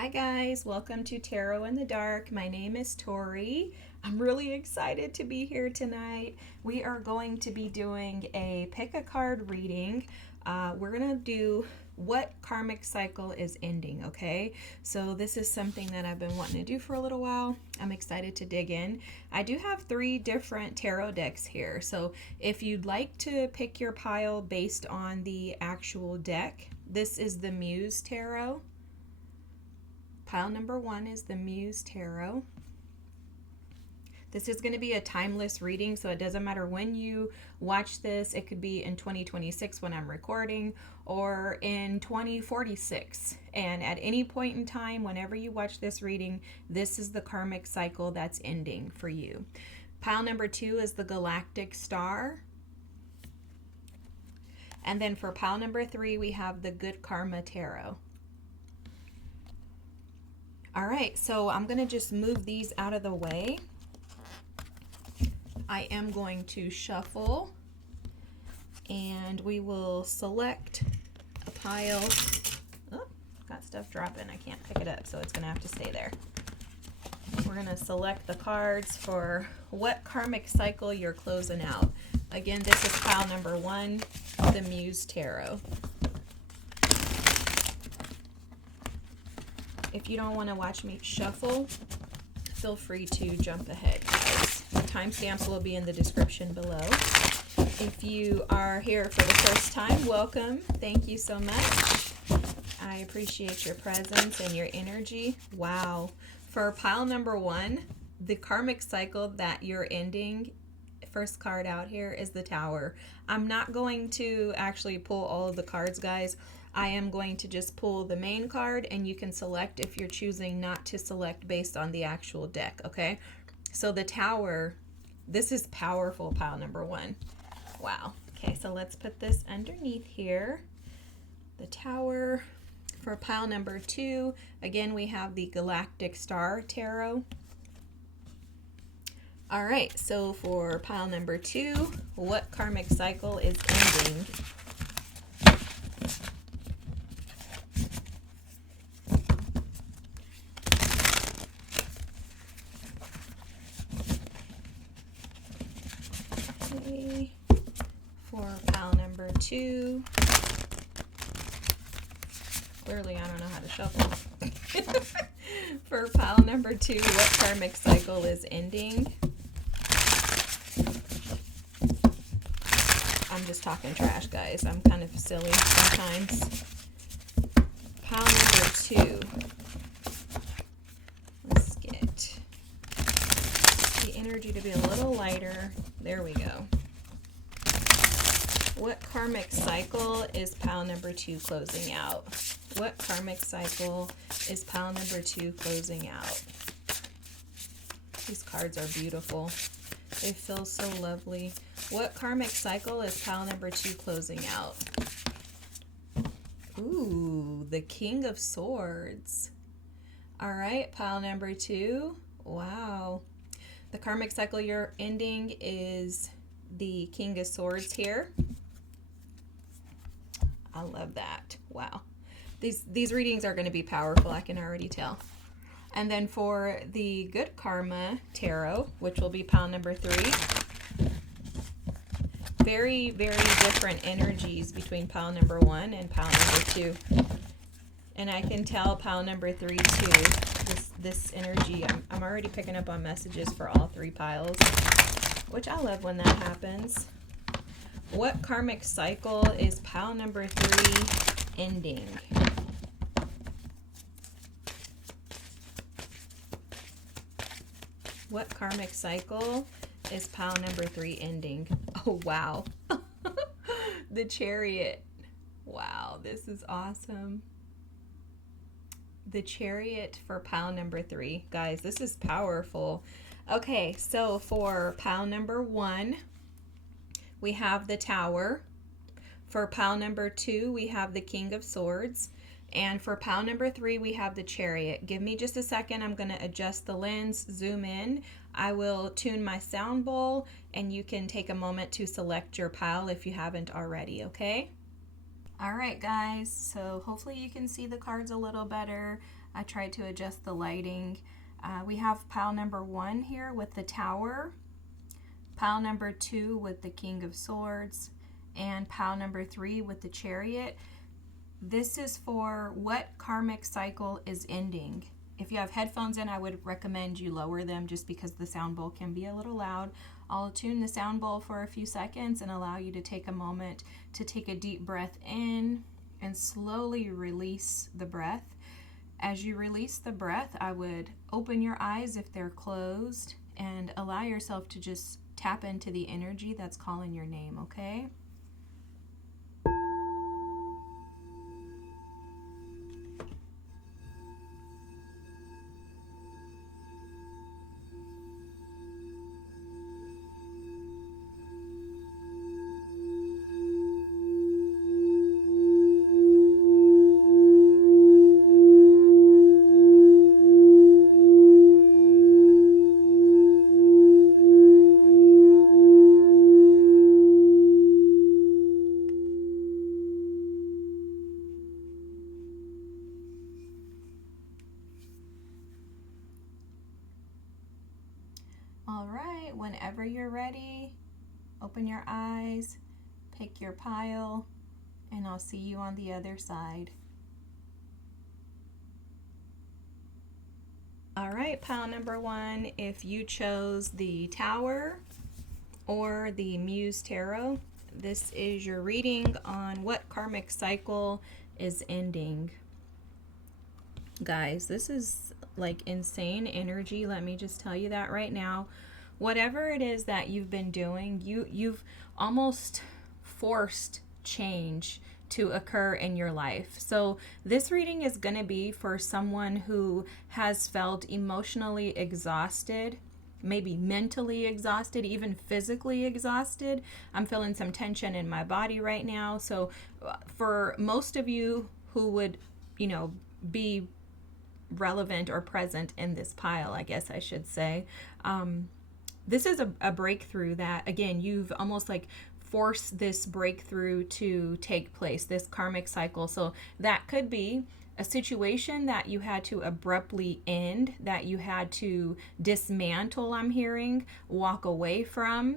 Hi guys, welcome to Tarot in the Dark. My name is Tori. I'm really excited to be here tonight. We are going to be doing a pick a card reading. We're going to do what karmic cycle is ending, okay? So this is something that I've been wanting to do for a little while. I'm excited to dig in. I do have 3 different tarot decks here. So if you'd like to pick your pile based on the actual deck, this is the Muse Tarot. Pile number 1 is the Muse Tarot. This is going to be a timeless reading, so it doesn't matter when you watch this. It could be in 2026 when I'm recording, or in 2046. And at any point in time, whenever you watch this reading, this is the karmic cycle that's ending for you. Pile number 2 is the Galactic Star. And then for pile number 3, we have the Good Karma Tarot. All right, so I'm going to just move these out of the way. I am going to shuffle, and we will select a pile. Oh, got stuff dropping. I can't pick it up, so it's going to have to stay there. We're going to select the cards for what karmic cycle you're closing out. Again, this is pile number 1, the Muse Tarot. If you don't want to watch me shuffle, feel free to jump ahead, guys. The timestamps will be in the description below. If you are here for the first time, welcome. Thank you so much. I appreciate your presence and your energy. Wow. For pile number 1, the karmic cycle that you're ending, first card out here is the Tower. I'm not going to actually pull all of the cards, guys. I am going to just pull the main card, and you can select if you're choosing not to select based on the actual deck, okay? So the Tower, this is powerful, pile number 1. Wow. Okay, so let's put this underneath here. The Tower. For pile number 2, again, we have the Galactic Star Tarot. All right, so for pile number 2, what karmic cycle is ending? Okay. For pile number 2, clearly I don't know how to shuffle. For pile number 2, what karmic cycle is ending? I'm just talking trash, guys. I'm kind of silly sometimes. Pile number 2. Let's get the energy to be a little lighter. There we go. What karmic cycle is pile number 2 closing out? What karmic cycle is pile number 2 closing out? These cards are beautiful. They feel so lovely. What karmic cycle is pile number 2 closing out? Ooh, the King of Swords. All right, pile number 2. Wow. The karmic cycle you're ending is the King of Swords here. I love that. Wow. These readings are going to be powerful, I can already tell. And then for the Good Karma Tarot, which will be pile number 3, very, very different energies between pile number 1 and pile number 2. And I can tell pile number 3 too. This energy, I'm already picking up on messages for all 3 piles, which I love when that happens. What karmic cycle is pile number 3 ending? What karmic cycle is pile number 3 ending? Oh, wow. The Chariot. Wow, this is awesome. The Chariot for pile number 3. Guys, this is powerful. Okay, so for pile number 1, we have the Tower. For pile number 2, we have the King of Swords. And for pile number 3, we have the Chariot. Give me just a second. I'm going to adjust the lens, zoom in. I will tune my sound bowl, and you can take a moment to select your pile if you haven't already, okay? All right, guys, so hopefully you can see the cards a little better. I tried to adjust the lighting. We have pile number 1 here with the Tower, pile number 2 with the King of Swords, and pile number 3 with the Chariot. This is for what karmic cycle is ending. If you have headphones in, I would recommend you lower them just because the sound bowl can be a little loud. I'll tune the sound bowl for a few seconds and allow you to take a moment to take a deep breath in and slowly release the breath. As you release the breath, I would open your eyes if they're closed and allow yourself to just tap into the energy that's calling your name, okay? All right, whenever you're ready, open your eyes, pick your pile, and I'll see you on the other side. All right, pile number 1, if you chose the Tower or the Muse Tarot, this is your reading on what karmic cycle is ending. Guys, this is like insane energy. Let me just tell you that right now. Whatever it is that you've been doing, you've almost forced change to occur in your life. So this reading is going to be for someone who has felt emotionally exhausted, maybe mentally exhausted, even physically exhausted. I'm feeling some tension in my body right now. So for most of you who would, be relevant or present in this pile, I guess I should say, this is a breakthrough that, again, you've almost like forced this breakthrough to take place, this karmic cycle. So that could be a situation that you had to abruptly end, that you had to dismantle, I'm hearing, walk away from,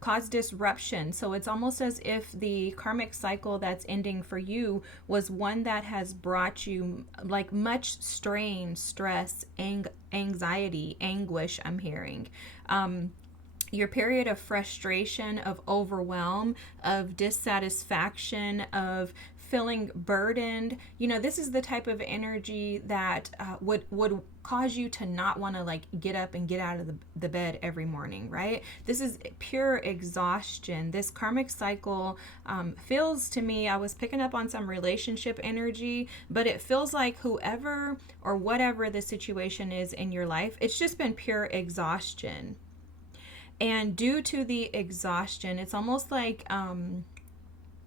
cause disruption. So it's almost as if the karmic cycle that's ending for you was one that has brought you like much strain, stress, anxiety, anguish, I'm hearing. Your period of frustration, of overwhelm, of dissatisfaction, of feeling burdened. This is the type of energy that would cause you to not want to like get up and get out of the bed every morning, right? This is pure exhaustion. This karmic cycle feels to me, I was picking up on some relationship energy, but it feels like whoever or whatever the situation is in your life, it's just been pure exhaustion. And due to the exhaustion, it's almost like,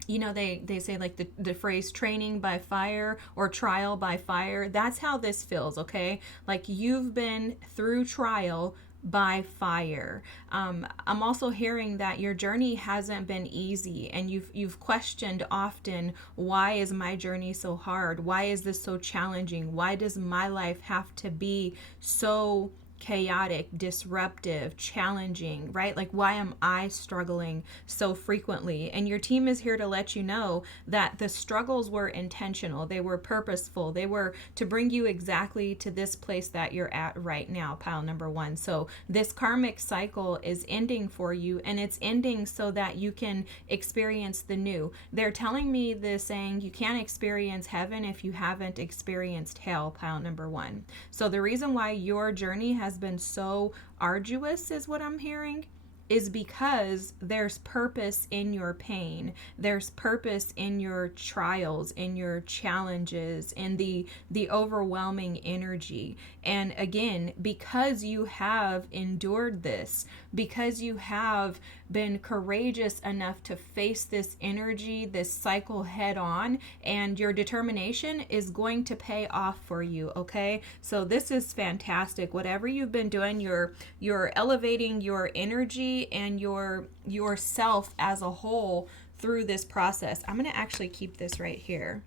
they say like the phrase training by fire or trial by fire. That's how this feels, okay? Like you've been through trial by fire. I'm also hearing that your journey hasn't been easy, and you've questioned often, why is my journey so hard? Why is this so challenging? Why does my life have to be so chaotic, disruptive, challenging, right? Like, why am I struggling so frequently? And your team is here to let you know that the struggles were intentional. They were purposeful. They were to bring you exactly to this place that you're at right now, pile number 1. So this karmic cycle is ending for you, and it's ending so that you can experience the new. They're telling me this, saying you can't experience heaven if you haven't experienced hell, pile number 1. So the reason why your journey has been so arduous, is what I'm hearing, is because there's purpose in your pain. There's purpose in your trials, in your challenges, in the overwhelming energy. And again, because you have endured this, because you have been courageous enough to face this energy, this cycle head on, and your determination is going to pay off for you, okay? So this is fantastic. Whatever you've been doing, you're elevating your energy and yourself as a whole through this process. I'm going to actually keep this right here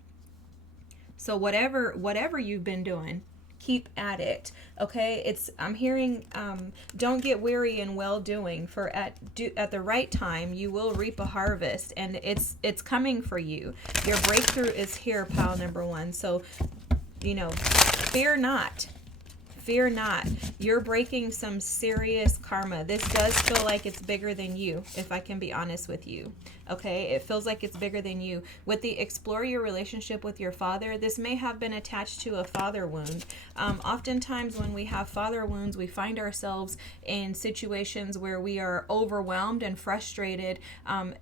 So whatever you've been doing, keep at it. Okay, I'm hearing, don't get weary in well doing, for at the right time you will reap a harvest, and it's coming for you. Your breakthrough is here, pile number one. So fear not. Fear not. You're breaking some serious karma. This does feel like it's bigger than you, if I can be honest with you. Okay, it feels like it's bigger than you. With the explore your relationship with your father, this may have been attached to a father wound. Oftentimes when we have father wounds, we find ourselves in situations where we are overwhelmed and frustrated.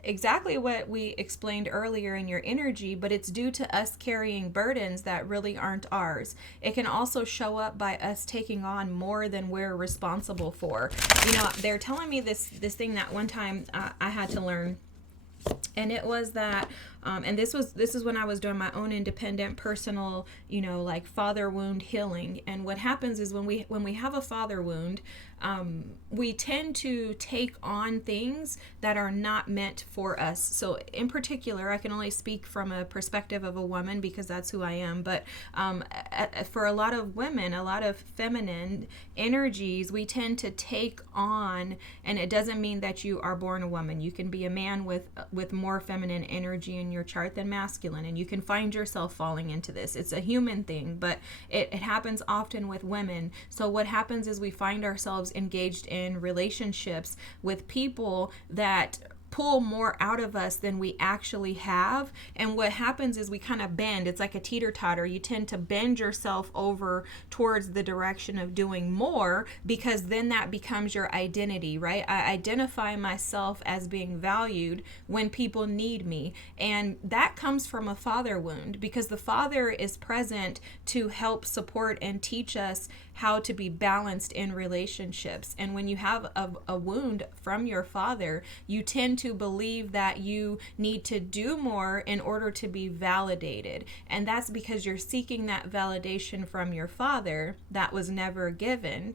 Exactly what we explained earlier in your energy, but it's due to us carrying burdens that really aren't ours. It can also show up by us taking on more than we're responsible for. They're telling me this thing that one time I had to learn. And it was that, and this is when I was doing my own independent, personal, like father wound healing. And what happens is when we have a father wound, we tend to take on things that are not meant for us. So in particular, I can only speak from a perspective of a woman because that's who I am. But for a lot of women, a lot of feminine energies, we tend to take on, and it doesn't mean that you are born a woman. You can be a man with more feminine energy in your chart than masculine, and you can find yourself falling into this. It's a human thing, but it happens often with women. So what happens is we find ourselves engaged in relationships with people that pull more out of us than we actually have. And what happens is we kind of bend. It's like a teeter-totter. You tend to bend yourself over towards the direction of doing more, because then that becomes your identity, right? I identify myself as being valued when people need me. And that comes from a father wound, because the father is present to help support and teach us how to be balanced in relationships. And when you have a wound from your father, you tend to believe that you need to do more in order to be validated. And that's because you're seeking that validation from your father that was never given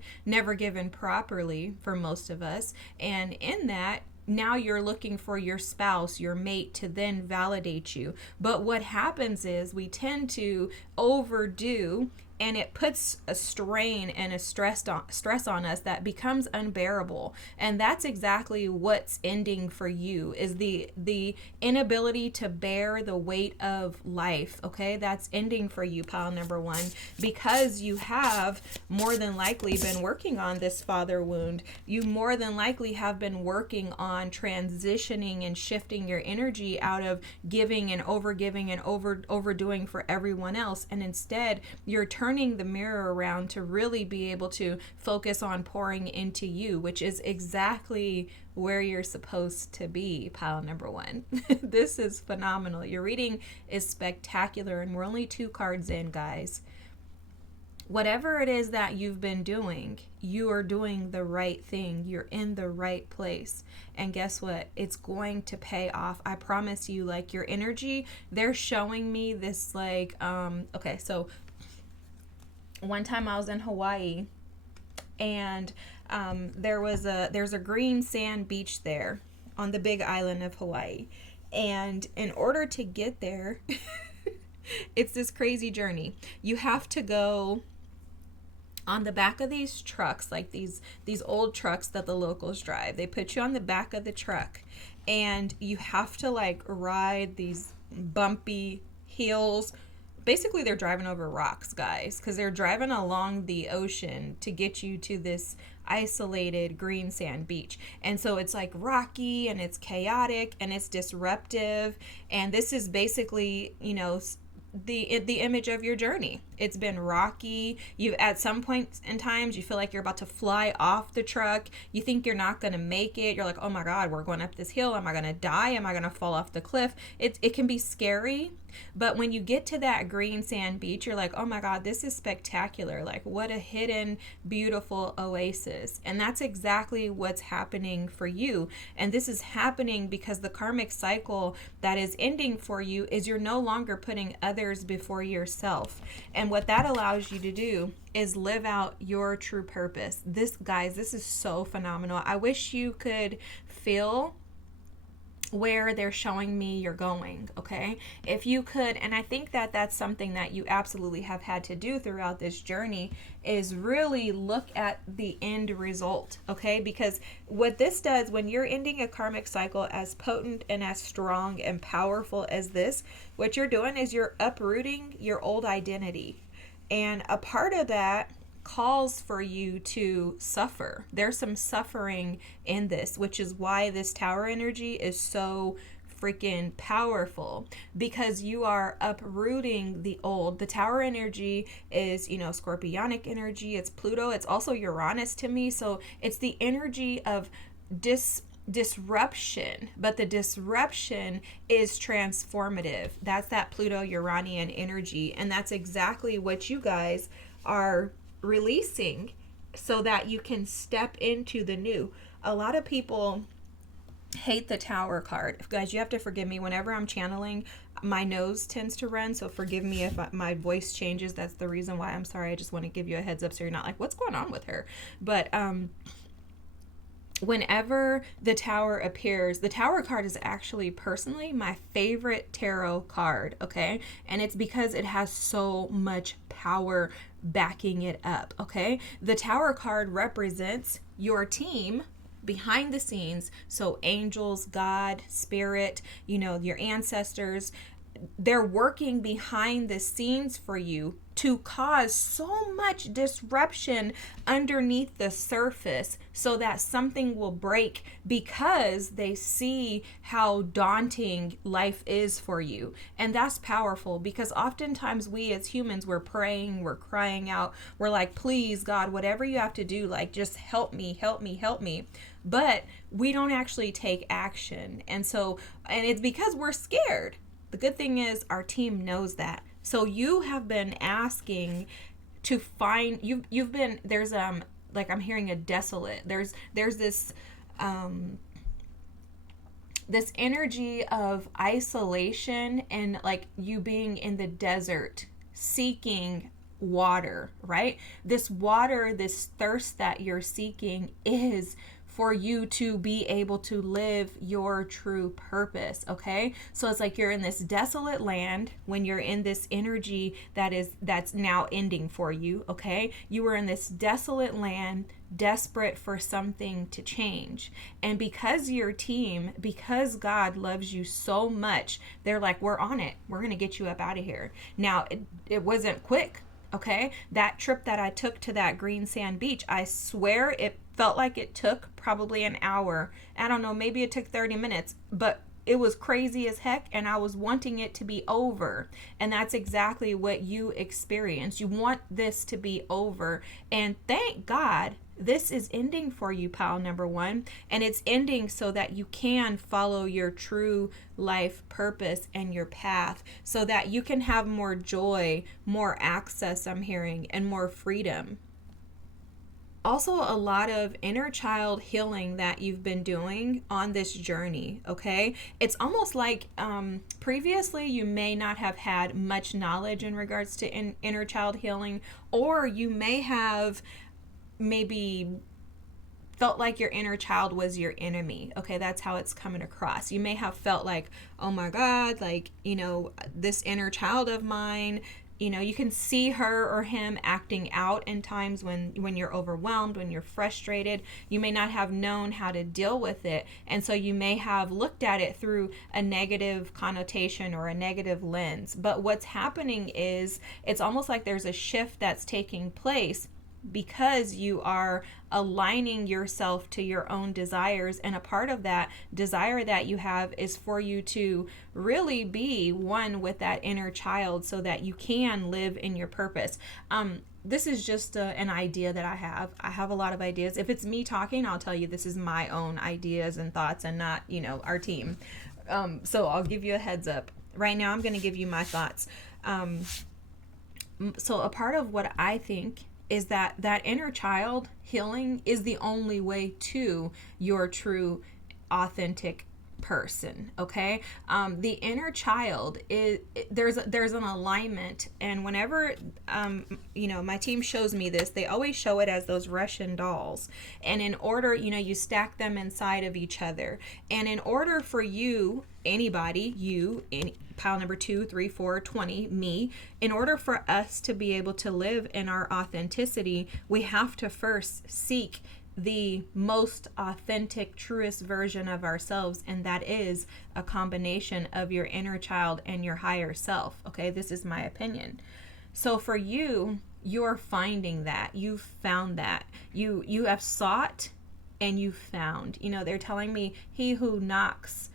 properly for most of us. And in that, now you're looking for your spouse, your mate, to then validate you. But what happens is we tend to overdo, and it puts a strain and a stress on us that becomes unbearable. And that's exactly what's ending for you, is the inability to bear the weight of life. Okay, that's ending for you, pile number one, because you have more than likely been working on this father wound. You more than likely have been working on transitioning and shifting your energy out of giving and overgiving and overdoing for everyone else, and instead you're turning the mirror around to really be able to focus on pouring into you, which is exactly where you're supposed to be, pile number one. This is phenomenal. Your reading is spectacular, and we're only 2 cards in, guys. Whatever it is that you've been doing, you are doing the right thing. You're in the right place. And guess what? It's going to pay off. I promise you. Like, your energy, they're showing me this, like, okay, so one time I was in Hawaii, and there's a green sand beach there on the big island of Hawaii. And in order to get there, it's this crazy journey. You have to go on the back of these trucks, like these old trucks that the locals drive. They put you on the back of the truck, and you have to like ride these bumpy hills. Basically, they're driving over rocks, guys, because they're driving along the ocean to get you to this isolated green sand beach. And so it's like rocky, and it's chaotic, and it's disruptive. And this is basically, the image of your journey. It's been rocky. At some point in times, you feel like you're about to fly off the truck. You think you're not going to make it. You're like, oh my God, we're going up this hill. Am I going to die? Am I going to fall off the cliff? It can be scary. But when you get to that green sand beach, you're like, oh my God, this is spectacular. Like, what a hidden, beautiful oasis. And that's exactly what's happening for you. And this is happening because the karmic cycle that is ending for you is you're no longer putting others before yourself. And what that allows you to do is live out your true purpose. This, guys, this is so phenomenal. I wish you could feel where they're showing me you're going. Okay, if you could, and I think that that's something that you absolutely have had to do throughout this journey, is really look at the end result. Okay, because what this does when you're ending a karmic cycle as potent and as strong and powerful as this, what you're doing is you're uprooting your old identity, and a part of that calls for you to suffer. There's some suffering in this, which is why this tower energy is so freaking powerful, because you are uprooting the old. The tower energy is, scorpionic energy, it's Pluto, it's also Uranus to me. So it's the energy of disruption, but the disruption is transformative. That's that Pluto Uranian energy, and that's exactly what you guys are releasing so that you can step into the new. A lot of people hate the Tower card. Guys, you have to forgive me whenever I'm channeling. My nose tends to run, so forgive me if my voice changes. That's the reason why. I'm sorry. I just want to give you a heads up so you're not like, what's going on with her? But whenever the Tower appears, the Tower card is actually personally my favorite tarot card, okay? And it's because it has so much power backing it up, okay? The Tower card represents your team behind the scenes. So angels, God, spirit, your ancestors, they're working behind the scenes for you to cause so much disruption underneath the surface so that something will break, because they see how daunting life is for you. And that's powerful, because oftentimes we as humans, we're praying, we're crying out, we're like, please God, whatever you have to do, like, just help me, help me, help me. But we don't actually take action. And it's because we're scared. The good thing is our team knows that. So you have been asking to find, you've been, there's like, I'm hearing a desolate, there's this this energy of isolation, and like you being in the desert seeking water, right? This water, this thirst that you're seeking is for you to be able to live your true purpose, okay? So it's like you're in this desolate land when you're in this energy that's now ending for you, okay? You were in this desolate land, desperate for something to change. And because your team, because God loves you so much, they're like, we're on it. We're going to get you up out of here. Now, it wasn't quick, okay? That trip that I took to that green sand beach, I swear it felt like it took probably an hour. I don't know, maybe it took 30 minutes, but it was crazy as heck, and I was wanting it to be over. And that's exactly what you experienced. You want this to be over. And thank God this is ending for you, pile number one. And it's ending so that you can follow your true life purpose and your path, so that you can have more joy, more access, I'm hearing, and more freedom. Also, a lot of inner child healing that you've been doing on this journey, okay? It's almost like previously you may not have had much knowledge in regards to inner child healing, or you may have maybe felt like your inner child was your enemy, okay? That's how it's coming across. You may have felt like, oh my God, like, this inner child of mine, you can see her or him acting out in times when you're overwhelmed, when you're frustrated. You may not have known how to deal with it. And so you may have looked at it through a negative connotation or a negative lens. But what's happening is it's almost like there's a shift that's taking place, because you are aligning yourself to your own desires. And a part of that desire that you have is for you to really be one with that inner child so that you can live in your purpose. This is just an idea that I have. I have a lot of ideas. If it's me talking, I'll tell you this is my own ideas and thoughts and not, our team. So I'll give you a heads up. Right now, I'm going to give you my thoughts. So a part of what I think is that inner child healing is the only way to your true, authentic person, okay? The inner child is, there's an alignment, and whenever you know, my team shows me this, they always show it as those Russian dolls, and in order, you know, you stack them inside of each other, and in order for you, anybody, you, pile number 2, 3, 4, 20, me, in order for us to be able to live in our authenticity, we have to first seek the most authentic, truest version of ourselves, and that is a combination of your inner child and your higher self. Okay, this is my opinion. So for you, you're finding that. You've found that. You have sought and you found. You know, they're telling me, he who knocks,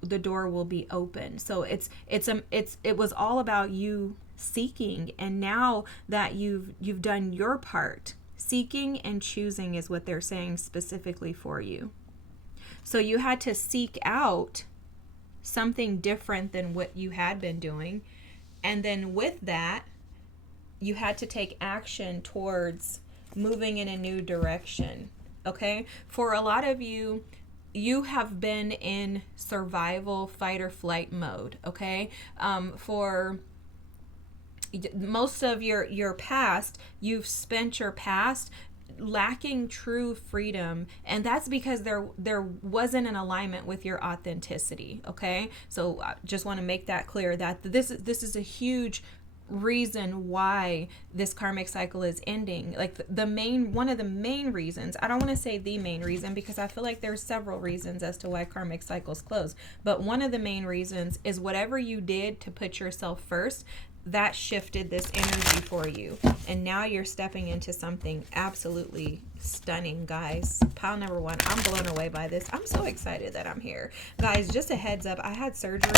the door will be open. So it was all about you seeking, and now that you've done your part, seeking and choosing is what they're saying specifically for you. So you had to seek out something different than what you had been doing, and then with that, you had to take action towards moving in a new direction. Okay? For a lot of you, you have been in survival, fight or flight mode. Okay? For most of your past, you've spent your past lacking true freedom, and that's because there wasn't an alignment with your authenticity. Okay, so I just want to make that clear that this is a huge reason why this karmic cycle is ending. Like one of the main reasons, I don't want to say the main reason, because I feel like there's several reasons as to why karmic cycles close, but one of the main reasons is whatever you did to put yourself first, that shifted this energy for you, and now you're stepping into something absolutely stunning, guys. Pile number 1, I'm blown away by this. I'm so excited that I'm here, guys. Just a heads up, I had surgery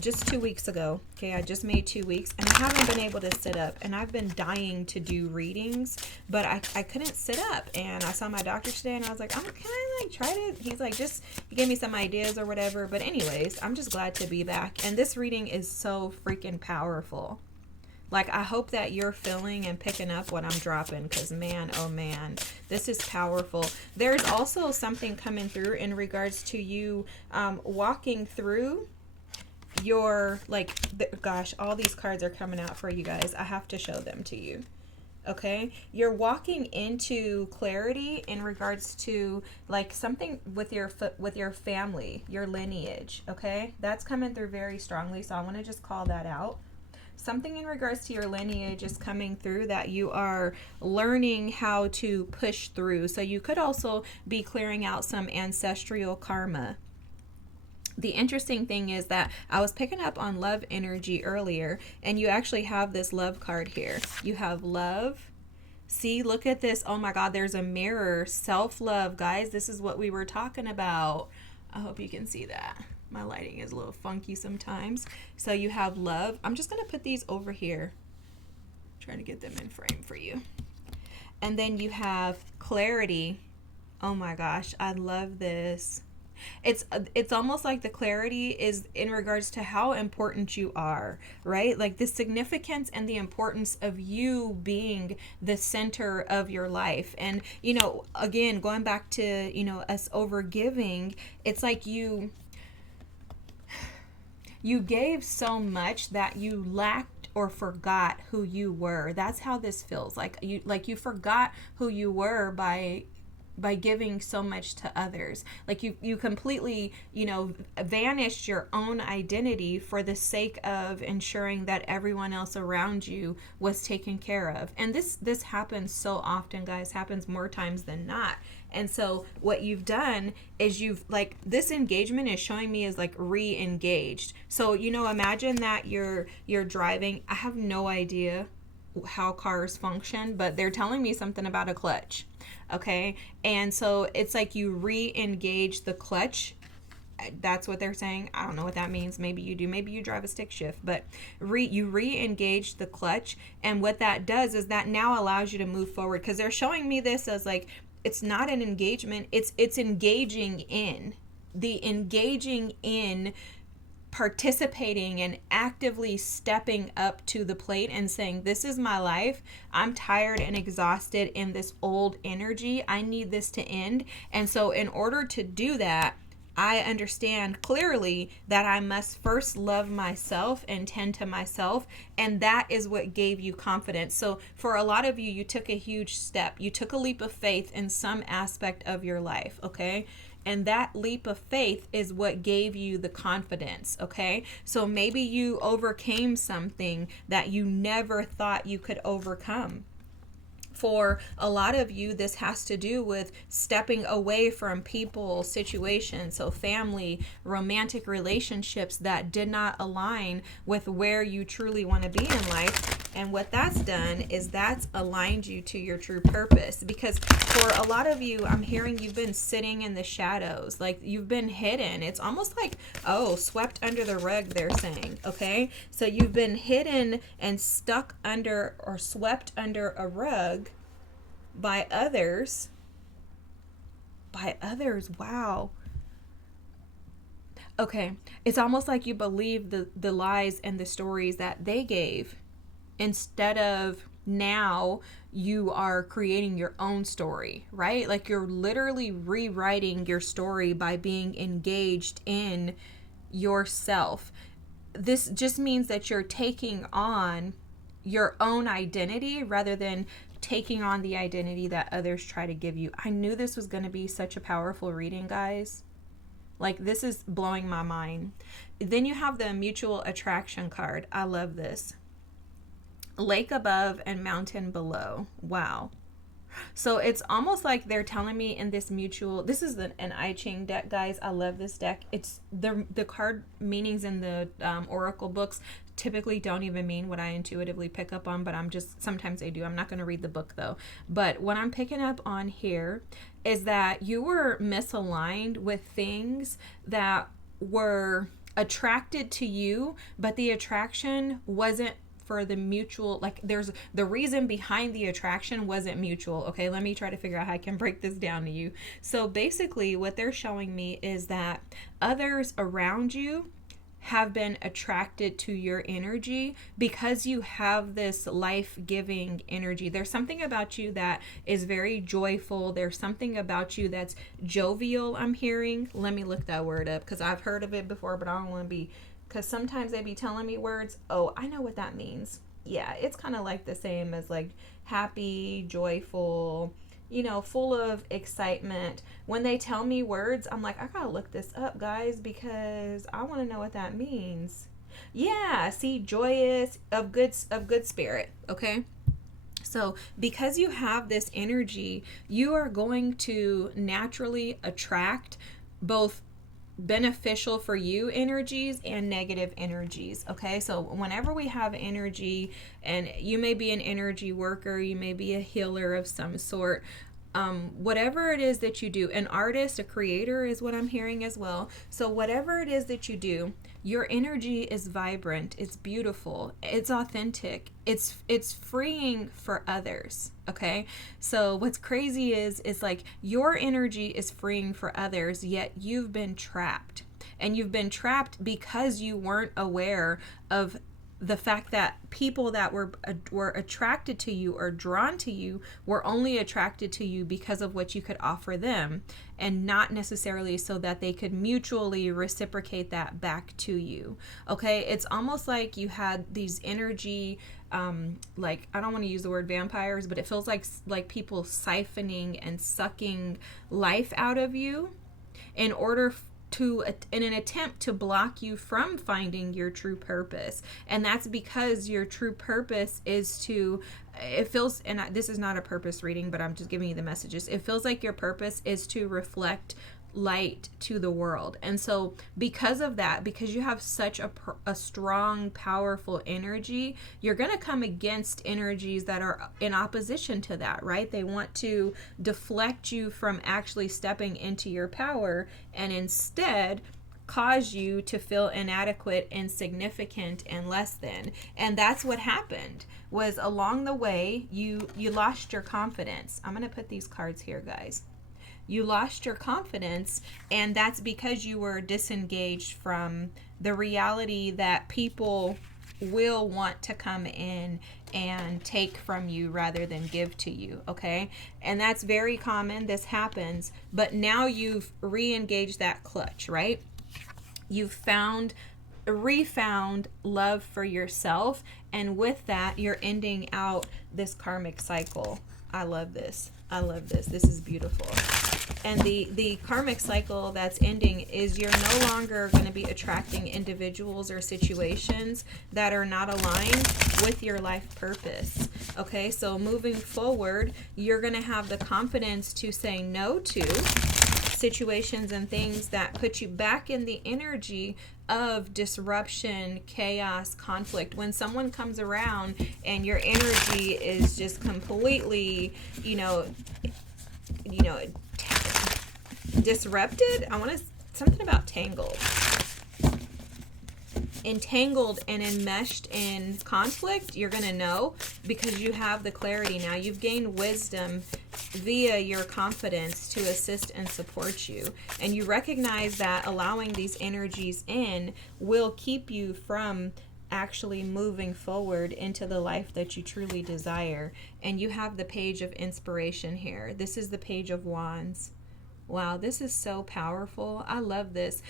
just 2 weeks ago. Okay, I just made 2 weeks, and I haven't been able to sit up, and I've been dying to do readings, but I couldn't sit up, and I saw my doctor today, and I was like, can I like try to, he's like, just, he gave me some ideas or whatever, but anyways, I'm just glad to be back, and this reading is so freaking powerful. Like, I hope that you're feeling and picking up what I'm dropping, because man, oh man, this is powerful. There's also something coming through in regards to you walking through your, like, gosh, all these cards are coming out for you guys. I have to show them to you. Okay, you're walking into clarity in regards to like something with your family, your lineage. Okay, that's coming through very strongly, so I want to just call that out. Something in regards to your lineage is coming through that you are learning how to push through. So you could also be clearing out some ancestral karma. The interesting thing is that I was picking up on love energy earlier, and you actually have this love card here. You have love. See, look at this. Oh my God, there's a mirror. Self-love, guys. This is what we were talking about. I hope you can see that. My lighting is a little funky sometimes. So you have love. I'm just going to put these over here. Trying to get them in frame for you. And then you have clarity. Oh my gosh, I love this. It's almost like the clarity is in regards to how important you are, right? Like the significance and the importance of you being the center of your life. And, you know, again, going back to, you know, us over giving, it's like you gave so much that you lacked or forgot who you were. That's how this feels. Like you forgot who you were by giving so much to others. Like you completely, you know, vanished your own identity for the sake of ensuring that everyone else around you was taken care of. And this happens so often, guys, happens more times than not. And so what you've done is you've, like, this engagement is showing me as like re-engaged. So, you know, imagine that you're driving. I have no idea how cars function, but they're telling me something about a clutch. Okay. And so it's like you re-engage the clutch. That's what they're saying. I don't know what that means. Maybe you do. Maybe you drive a stick shift, but you re-engage the clutch. And what that does is that now allows you to move forward, because they're showing me this as like, it's not an engagement. It's engaging in participating and actively stepping up to the plate and saying, this is my life. I'm tired and exhausted in this old energy. I need this to end. And so in order to do that, I understand clearly that I must first love myself and tend to myself. And that is what gave you confidence. So for a lot of you, you took a huge step. You took a leap of faith in some aspect of your life, okay? And that leap of faith is what gave you the confidence, okay? So maybe you overcame something that you never thought you could overcome. For a lot of you, this has to do with stepping away from people, situations, so family, romantic relationships that did not align with where you truly want to be in life. And what that's done is that's aligned you to your true purpose. Because for a lot of you, I'm hearing you've been sitting in the shadows, like you've been hidden. It's almost like, oh, swept under the rug, they're saying, okay? So you've been hidden and stuck under or swept under a rug by others. Wow. Okay, it's almost like you believe the lies and the stories that they gave, instead of now you are creating your own story, right? Like you're literally rewriting your story by being engaged in yourself. This just means that you're taking on your own identity rather than taking on the identity that others try to give you. I knew this was going to be such a powerful reading, guys. Like, this is blowing my mind. Then you have the mutual attraction card. I love this. Lake above and mountain below. Wow. So it's almost like they're telling me in this mutual, this is an I Ching deck, guys. I love this deck. It's the card meanings in the oracle books typically don't even mean what I intuitively pick up on, but sometimes they do. I'm not going to read the book though. But what I'm picking up on here is that you were misaligned with things that were attracted to you, but the attraction wasn't for the mutual, like there's the reason behind the attraction wasn't mutual. Okay, let me try to figure out how I can break this down to you. So basically what they're showing me is that others around you have been attracted to your energy because you have this life-giving energy. There's something about you that is very joyful. There's something about you that's jovial, I'm hearing. Let me look that word up because I've heard of it before, but I don't want to be, because sometimes they be telling me words. Oh, I know what that means. Yeah, it's kind of like the same as like happy, joyful, full of excitement. When they tell me words, I'm like, I gotta look this up, guys, because I want to know what that means. Yeah, see, joyous, of good spirit, okay? So because you have this energy, you are going to naturally attract both beneficial for you energies and negative energies. Okay, so whenever we have energy, and you may be an energy worker, you may be a healer of some sort, whatever it is that you do, an artist, a creator is what I'm hearing as well. So whatever it is that you do, your energy is vibrant, it's beautiful, it's authentic, it's freeing for others. Okay, so what's crazy is like your energy is freeing for others, yet you've been trapped, and you've been trapped because you weren't aware of the fact that people that were attracted to you or drawn to you were only attracted to you because of what you could offer them, and not necessarily so that they could mutually reciprocate that back to you. Okay, it's almost like you had these energy, like, I don't want to use the word vampires, but it feels like people siphoning and sucking life out of you in an attempt to block you from finding your true purpose. And that's because your true purpose is to, it feels, and this is not a purpose reading, but I'm just giving you the messages. It feels like your purpose is to reflect light to the world. And so because of that, because you have such a strong, powerful energy, you're going to come against energies that are in opposition to that, right? They want to deflect you from actually stepping into your power, and instead cause you to feel inadequate, insignificant, and less than. And that's what happened, was along the way you lost your confidence. I'm going to put these cards here, guys. You lost your confidence, and that's because you were disengaged from the reality that people will want to come in and take from you rather than give to you, okay? And that's very common. This happens, but now you've re-engaged that clutch, right? You've refound love for yourself, and with that, you're ending out this karmic cycle. I love this. I love this. This is beautiful. And the karmic cycle that's ending is you're no longer going to be attracting individuals or situations that are not aligned with your life purpose. Okay, so moving forward, you're going to have the confidence to say no to situations and things that put you back in the energy of disruption, chaos, conflict. When someone comes around and your energy is just completely, disrupted. I want to something about tangled. Entangled and enmeshed in conflict, you're going to know because you have the clarity now. You've gained wisdom via your confidence to assist and support you. And you recognize that allowing these energies in will keep you from actually moving forward into the life that you truly desire. And you have the page of inspiration here. This is the page of wands. Wow, this is so powerful. I love this.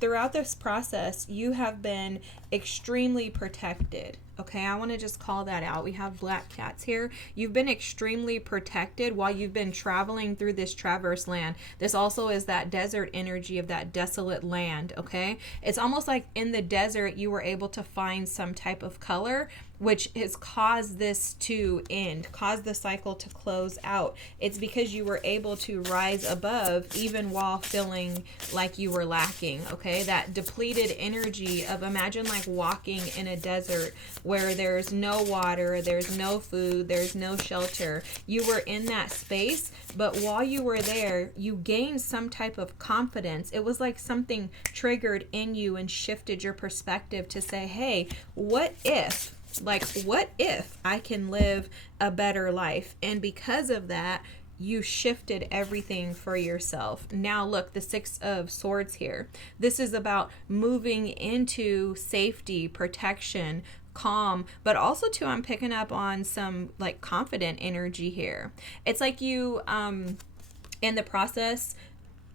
Throughout this process, you have been extremely protected. Okay, I want to just call that out. We have black cats here. You've been extremely protected while you've been traveling through this traverse land. This also is that desert energy of that desolate land, okay? It's almost like in the desert, you were able to find some type of color, which has caused this to end, caused the cycle to close out. It's because you were able to rise above even while feeling like you were lacking, okay? That depleted energy of, imagine like walking in a desert where there's no water, there's no food, there's no shelter. You were in that space, but while you were there, you gained some type of confidence. It was like something triggered in you and shifted your perspective to say, hey, what if I can live a better life? And because of that, you shifted everything for yourself. Now look, the Six of Swords here. This is about moving into safety, protection, calm, but also too, I'm picking up on some like confident energy here. It's like you, in the process,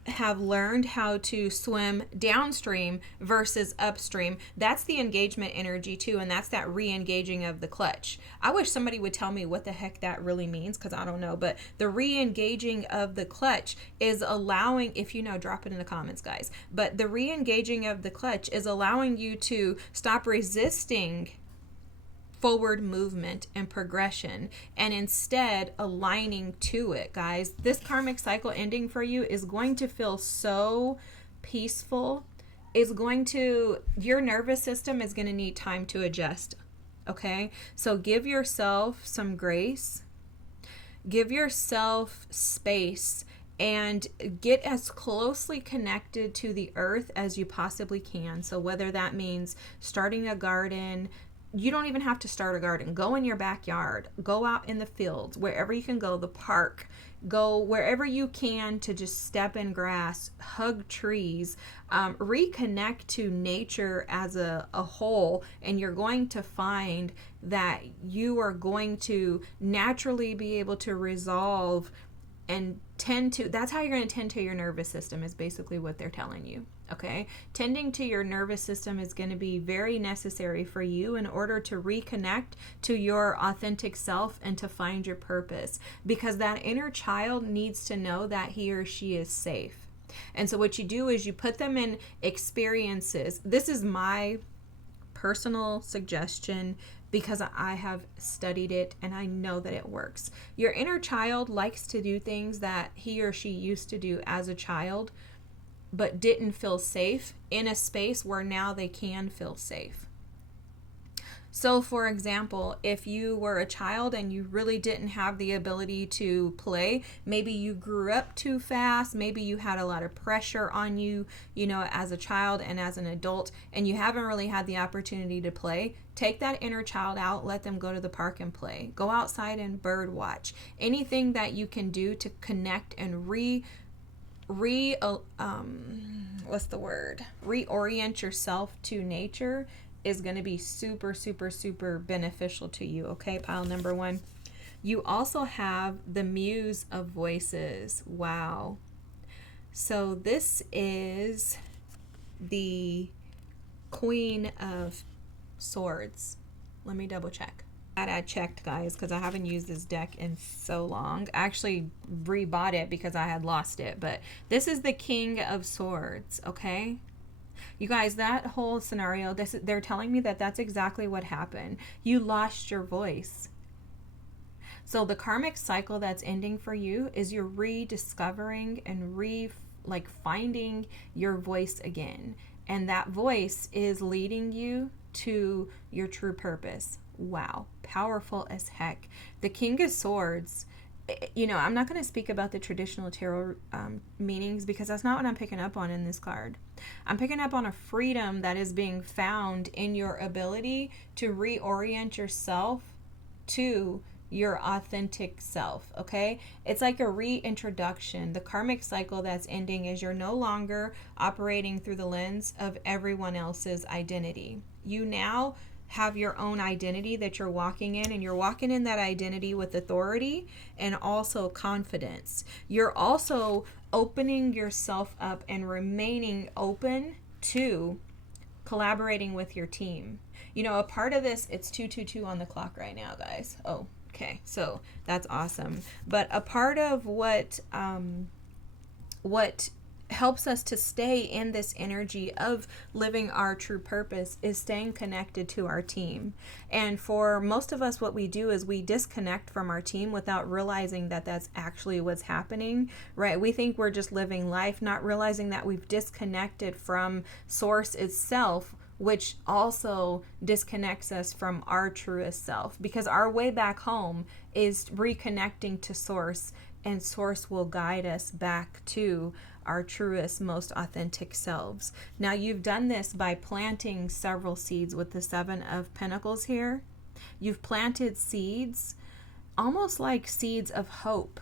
have learned how to swim downstream versus upstream. That's the engagement energy too, and that's that re-engaging of the clutch. I wish somebody would tell me what the heck that really means, because I don't know, but the re-engaging of the clutch is allowing, if you know, drop it in the comments, guys, but the re-engaging of the clutch is allowing you to stop resisting forward movement and progression, and instead aligning to it, guys. This karmic cycle ending for you is going to feel so peaceful. Your nervous system is going to need time to adjust. Okay, so give yourself some grace, give yourself space, and get as closely connected to the earth as you possibly can. So whether that means starting a garden, you don't even have to start a garden. Go in your backyard, go out in the fields, wherever you can go, the park, go wherever you can to just step in grass, hug trees, reconnect to nature as a whole, and you're going to find that you are going to naturally be able to resolve and that's how you're going to tend to your nervous system, is basically what they're telling you. Okay, tending to your nervous system is going to be very necessary for you in order to reconnect to your authentic self and to find your purpose, because that inner child needs to know that he or she is safe. And so what you do is you put them in experiences. This is my personal suggestion, because I have studied it and I know that it works. Your inner child likes to do things that he or she used to do as a child, but didn't feel safe in a space where now they can feel safe. So for example, if you were a child and you really didn't have the ability to play, maybe you grew up too fast, maybe you had a lot of pressure on you, as a child and as an adult, and you haven't really had the opportunity to play, take that inner child out, let them go to the park and play. Go outside and bird watch. Anything that you can do to connect and reorient yourself to nature is going to be super, super, super beneficial to you. Okay, pile number one. You also have the Muse of Voices. Wow. So this is the Queen of Swords. Let me double check. I checked, guys, because I haven't used this deck in so long. I actually rebought it because I had lost it. But this is the King of Swords, okay? You guys, that whole scenario, they're telling me that that's exactly what happened. You lost your voice. So the karmic cycle that's ending for you is you're rediscovering and finding your voice again. And that voice is leading you to your true purpose. Wow, powerful as heck. The King of Swords, you know, I'm not going to speak about the traditional tarot meanings because that's not what I'm picking up on in this card. I'm picking up on a freedom that is being found in your ability to reorient yourself to your authentic self, okay? It's like a reintroduction. The karmic cycle that's ending is you're no longer operating through the lens of everyone else's identity. You now have your own identity that you're walking in, and you're walking in that identity with authority and also confidence. You're also opening yourself up and remaining open to collaborating with your team. You know, a part of this, it's 2:22 on the clock right now, guys. Oh, okay, so that's awesome. But a part of what helps us to stay in this energy of living our true purpose is staying connected to our team. And for most of us, what we do is we disconnect from our team without realizing that that's actually what's happening, right? We think we're just living life, not realizing that we've disconnected from source itself, which also disconnects us from our truest self, because our way back home is reconnecting to source, and source will guide us back to our truest, most authentic selves. Now, you've done this by planting several seeds with the Seven of Pentacles here. You've planted seeds, almost like seeds of hope.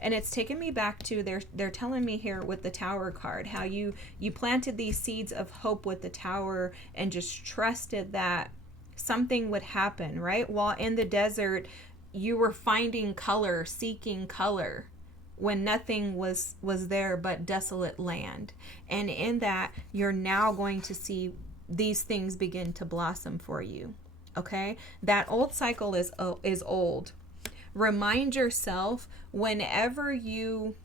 And it's taken me back to, they're telling me here with the Tower card, how you planted these seeds of hope with the Tower and just trusted that something would happen, right? While in the desert, you were finding color, seeking color, when nothing was there but desolate land. And in that, you're now going to see these things begin to blossom for you, okay? That old cycle is old. Remind yourself whenever you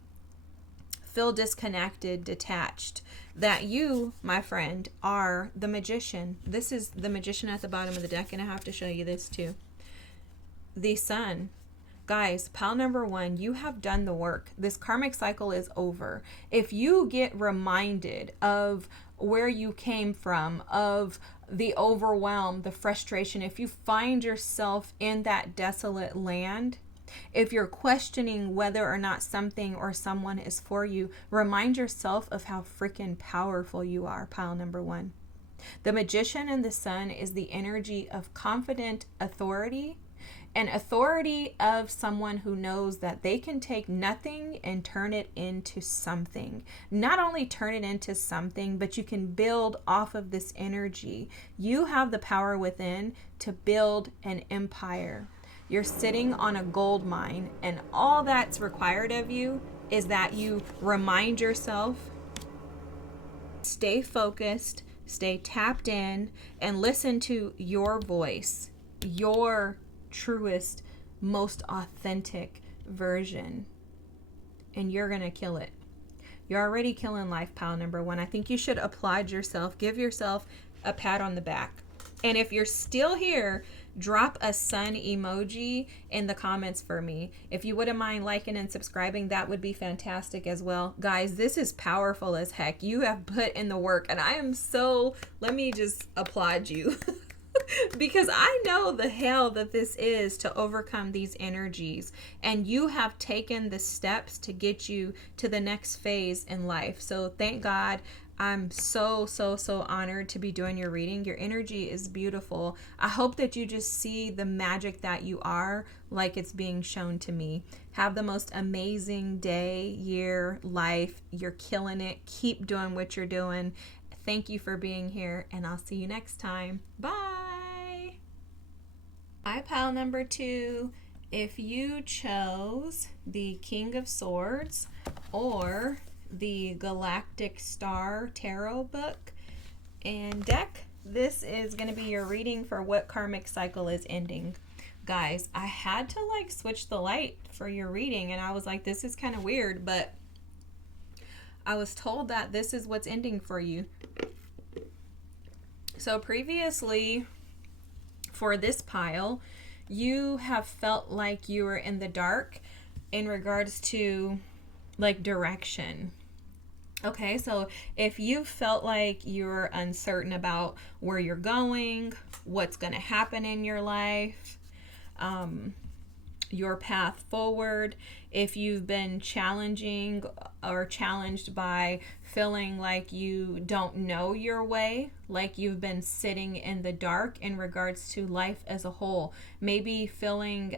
feel disconnected, detached, that you, my friend, are the magician. This is the magician at the bottom of the deck, and I have to show you this too. The sun. Guys, pile number one, you have done the work. This karmic cycle is over. If you get reminded of where you came from, of the overwhelm, the frustration, if you find yourself in that desolate land, if you're questioning whether or not something or someone is for you, remind yourself of how freaking powerful you are, pile number one. The magician and the sun is the energy of confident authority, an authority of someone who knows that they can take nothing and turn it into something. Not only turn it into something, but you can build off of this energy. You have the power within to build an empire. You're sitting on a gold mine, and all that's required of you is that you remind yourself, stay focused, stay tapped in, and listen to your voice, your truest, most authentic version, and you're gonna kill it. You're already killing life, pile number one. I think you should applaud yourself, give yourself a pat on the back. And if you're still here, drop a sun emoji in the comments for me. If you wouldn't mind liking and subscribing, that would be fantastic as well. Guys, this is powerful as heck. You have put in the work, and I am so, let me just applaud you. Because I know the hell that this is to overcome these energies, and you have taken the steps to get you to the next phase in life. So thank God. I'm so honored to be doing your reading. Your energy is beautiful. I hope that you just see the magic that you are, like it's being shown to me. Have the most amazing day, year, life. You're killing it. Keep doing what you're doing. thank you for being here, and I'll see you next time. Bye. Hi, pile number 2. If you chose the King of Swords or the Galactic Star Tarot book and deck, this is going to be your reading for what karmic cycle is ending. Guys, I had to like switch the light for your reading, and I was like, this is kind of weird, but I was told that this is what's ending for you. So previously, for this pile, you have felt like you were in the dark in regards to like direction. Okay, so if you felt like you're uncertain about where you're going, what's going to happen in your life, your path forward, if you've been challenging or challenged by feeling like you don't know your way, like you've been sitting in the dark in regards to life as a whole, maybe feeling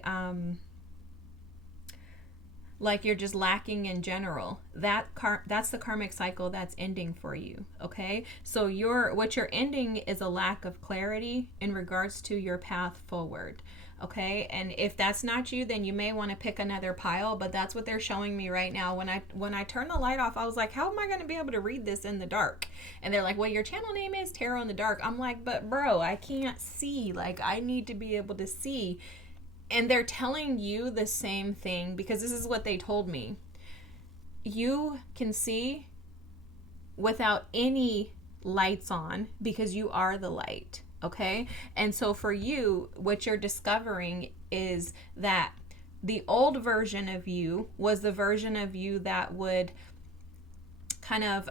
like you're just lacking in general, that's the karmic cycle that's ending for you. Okay, so what you're ending is a lack of clarity in regards to your path forward. Okay, and if that's not you, then you may want to pick another pile, but that's what they're showing me right now. When I turned the light off, I was like, how am I going to be able to read this in the dark? And they're like, well, your channel name is Tarot in the Dark. I'm like, but bro, I can't see. Like, I need to be able to see. And they're telling you the same thing, because this is what they told me. You can see without any lights on because you are the light. Okay, and so for you, what you're discovering is that the old version of you was the version of you that would kind of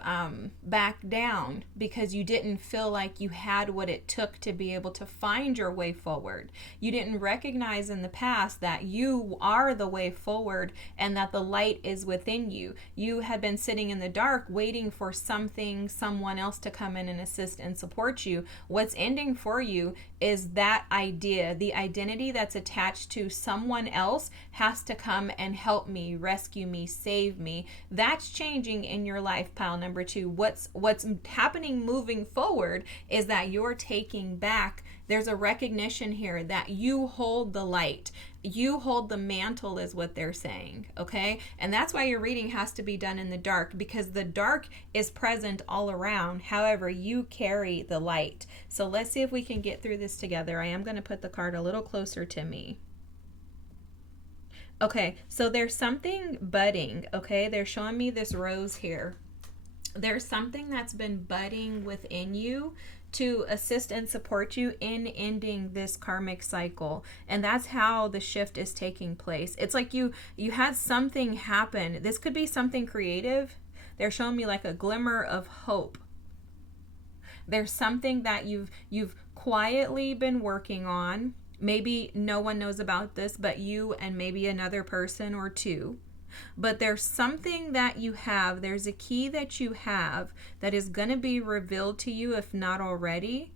back down because you didn't feel like you had what it took to be able to find your way forward. You didn't recognize in the past that you are the way forward and that the light is within you. You had been sitting in the dark waiting for someone else to come in and assist and support you. What's ending for you is that idea, the identity that's attached to someone else has to come and help me, rescue me, save me. That's changing in your life, pile number 2. What's happening moving forward is that you're taking back. There's a recognition here that you hold the light. You hold the mantle is what they're saying, okay? And that's why your reading has to be done in the dark, because the dark is present all around. However, you carry the light. So let's see if we can get through this together. I am going to put the card a little closer to me. Okay, so there's something budding, okay? They're showing me this rose here. There's something that's been budding within you to assist and support you in ending this karmic cycle. And that's how the shift is taking place. It's like you had something happen. This could be something creative. They're showing me like a glimmer of hope. There's something that you've quietly been working on. Maybe no one knows about this but you and maybe another person or two. But there's something that you have, there's a key that you have that is going to be revealed to you if not already.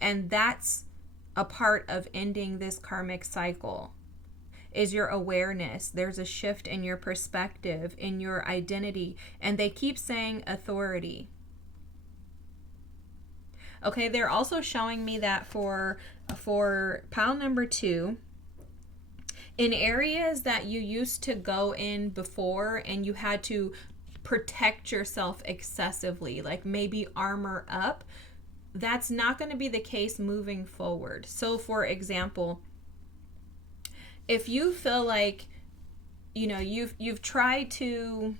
And that's a part of ending this karmic cycle, is your awareness. There's a shift in your perspective, in your identity. And they keep saying authority. Okay, they're also showing me that for pile number 2, in areas that you used to go in before and you had to protect yourself excessively, like maybe armor up, that's not going to be the case moving forward. So for example, if you feel like, you know, you've tried to,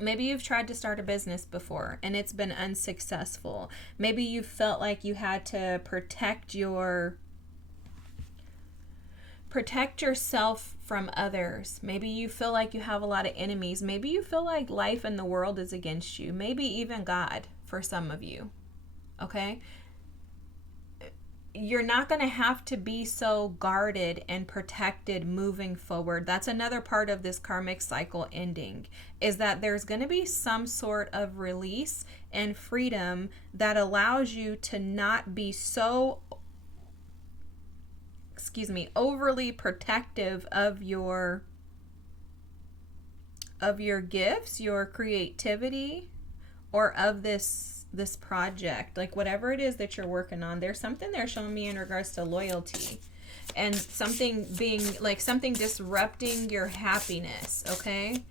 maybe you've tried to start a business before and it's been unsuccessful. Maybe you felt like you had to protect yourself from others. Maybe you feel like you have a lot of enemies. Maybe you feel like life and the world is against you. Maybe even God for some of you. Okay? You're not going to have to be so guarded and protected moving forward. That's another part of this karmic cycle ending, is that there's going to be some sort of release and freedom that allows you to not be so overly protective of your gifts, your creativity, or of this this project, like whatever it is that you're working on. There's something they're showing me in regards to loyalty, and something being like something disrupting your happiness. Okay,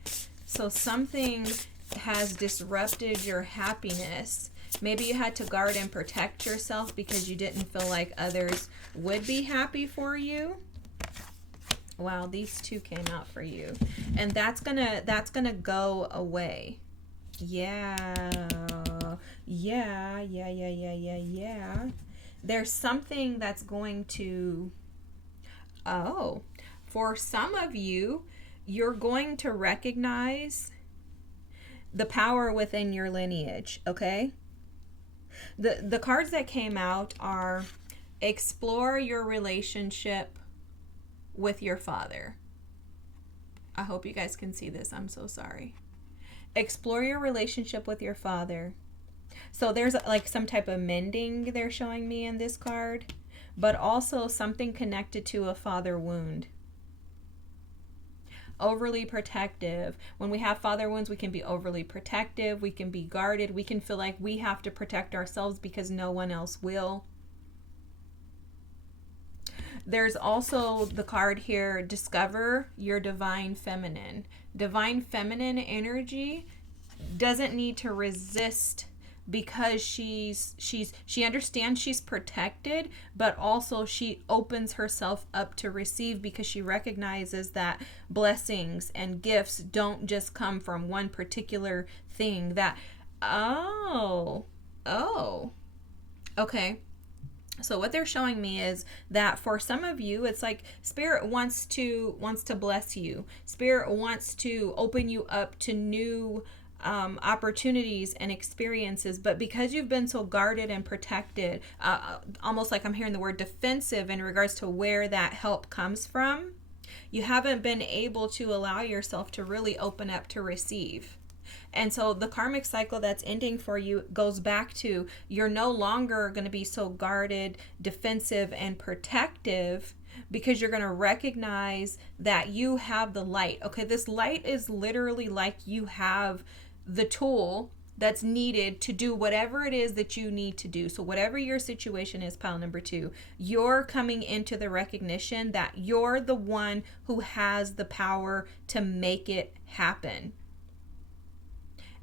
so something has disrupted your happiness. Maybe you had to guard and protect yourself because you didn't feel like others would be happy for you. Wow, these two came out for you. And that's gonna go away. Yeah. There's something that's going to, for some of you, you're going to recognize the power within your lineage, okay? The cards that came out are explore your relationship with your father. I hope you guys can see this. I'm so sorry. Explore your relationship with your father. So there's like some type of mending they're showing me in this card, but also something connected to a father wound. Overly protective. When we have father wounds, we can be overly protective. We can be guarded. We can feel like we have to protect ourselves because no one else will. There's also the card here, discover your divine feminine. Divine feminine energy doesn't need to resist because she understands she's protected, but also she opens herself up to receive because she recognizes that blessings and gifts don't just come from one particular thing. That okay. So what they're showing me is that for some of you, it's like Spirit wants to bless you. Spirit wants to open you up to new opportunities and experiences, but because you've been so guarded and protected, almost like I'm hearing the word defensive in regards to where that help comes from, you haven't been able to allow yourself to really open up to receive. And so the karmic cycle that's ending for you goes back to you're no longer going to be so guarded, defensive, and protective because you're going to recognize that you have the light. Okay, this light is literally like you have the tool that's needed to do whatever it is that you need to do. So whatever your situation is, pile number 2, you're coming into the recognition that you're the one who has the power to make it happen.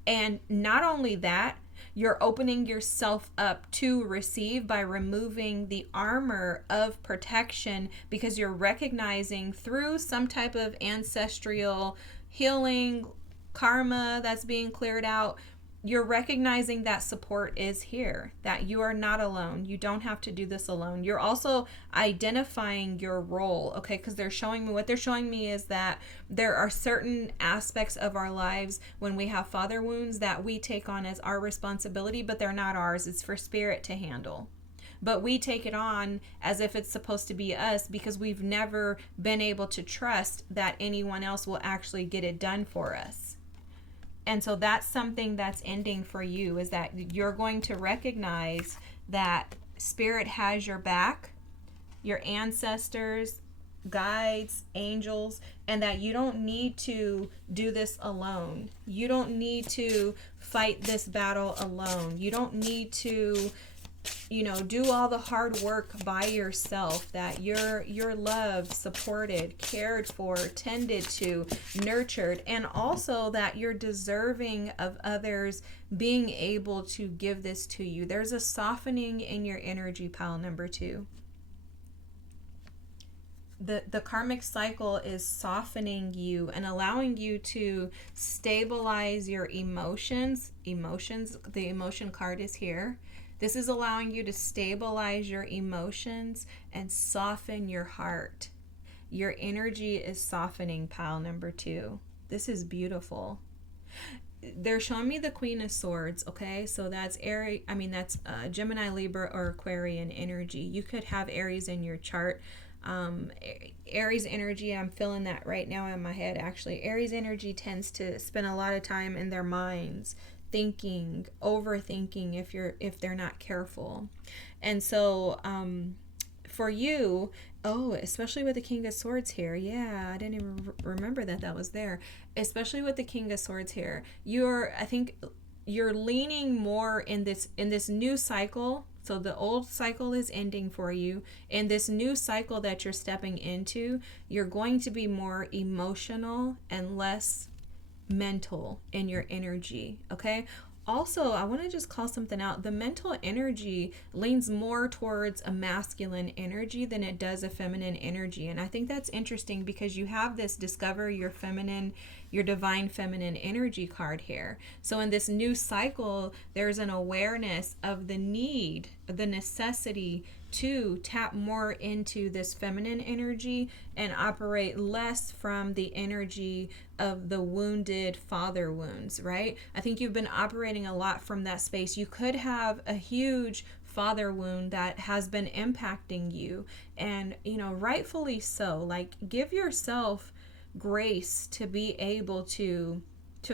And not only that, you're opening yourself up to receive by removing the armor of protection because you're recognizing through some type of ancestral healing, karma that's being cleared out, you're recognizing that support is here, that you are not alone. You don't have to do this alone. You're also identifying your role, okay? Because what they're showing me is that there are certain aspects of our lives when we have father wounds that we take on as our responsibility, but they're not ours. It's for Spirit to handle. But we take it on as if it's supposed to be us because we've never been able to trust that anyone else will actually get it done for us. And so that's something that's ending for you, is that you're going to recognize that Spirit has your back, your ancestors, guides, angels, and that you don't need to do this alone. You don't need to fight this battle alone. You don't need to, do all the hard work by yourself, that you're loved, supported, cared for, tended to, nurtured, and also that you're deserving of others being able to give this to you. There's a softening in your energy, pile number 2. The karmic cycle is softening you and allowing you to stabilize your emotions. The emotion card is here. This is allowing you to stabilize your emotions and soften your heart. Your energy is softening, pile number 2. This is beautiful. They're showing me the Queen of Swords, okay? So that's that's Gemini, Libra, or Aquarian energy. You could have Aries in your chart. Aries energy, I'm feeling that right now in my head, actually. Aries energy tends to spend a lot of time in their minds, thinking, overthinking if they're not careful. And so for you, especially with the King of Swords here, I didn't even remember that was there. Especially with the King of Swords here, I think you're leaning more in this new cycle. So the old cycle is ending for you. In this new cycle that you're stepping into, you're going to be more emotional and less mental in your energy. Okay. Also, I want to just call something out. The mental energy leans more towards a masculine energy than it does a feminine energy. And I think that's interesting because you have this discover your feminine, your divine feminine energy card here. So in this new cycle, there's an awareness of the need, the necessity to tap more into this feminine energy and operate less from the energy of the wounded father wounds, right? I think you've been operating a lot from that space. You could have a huge father wound that has been impacting you, and rightfully so. Like, give yourself grace to be able to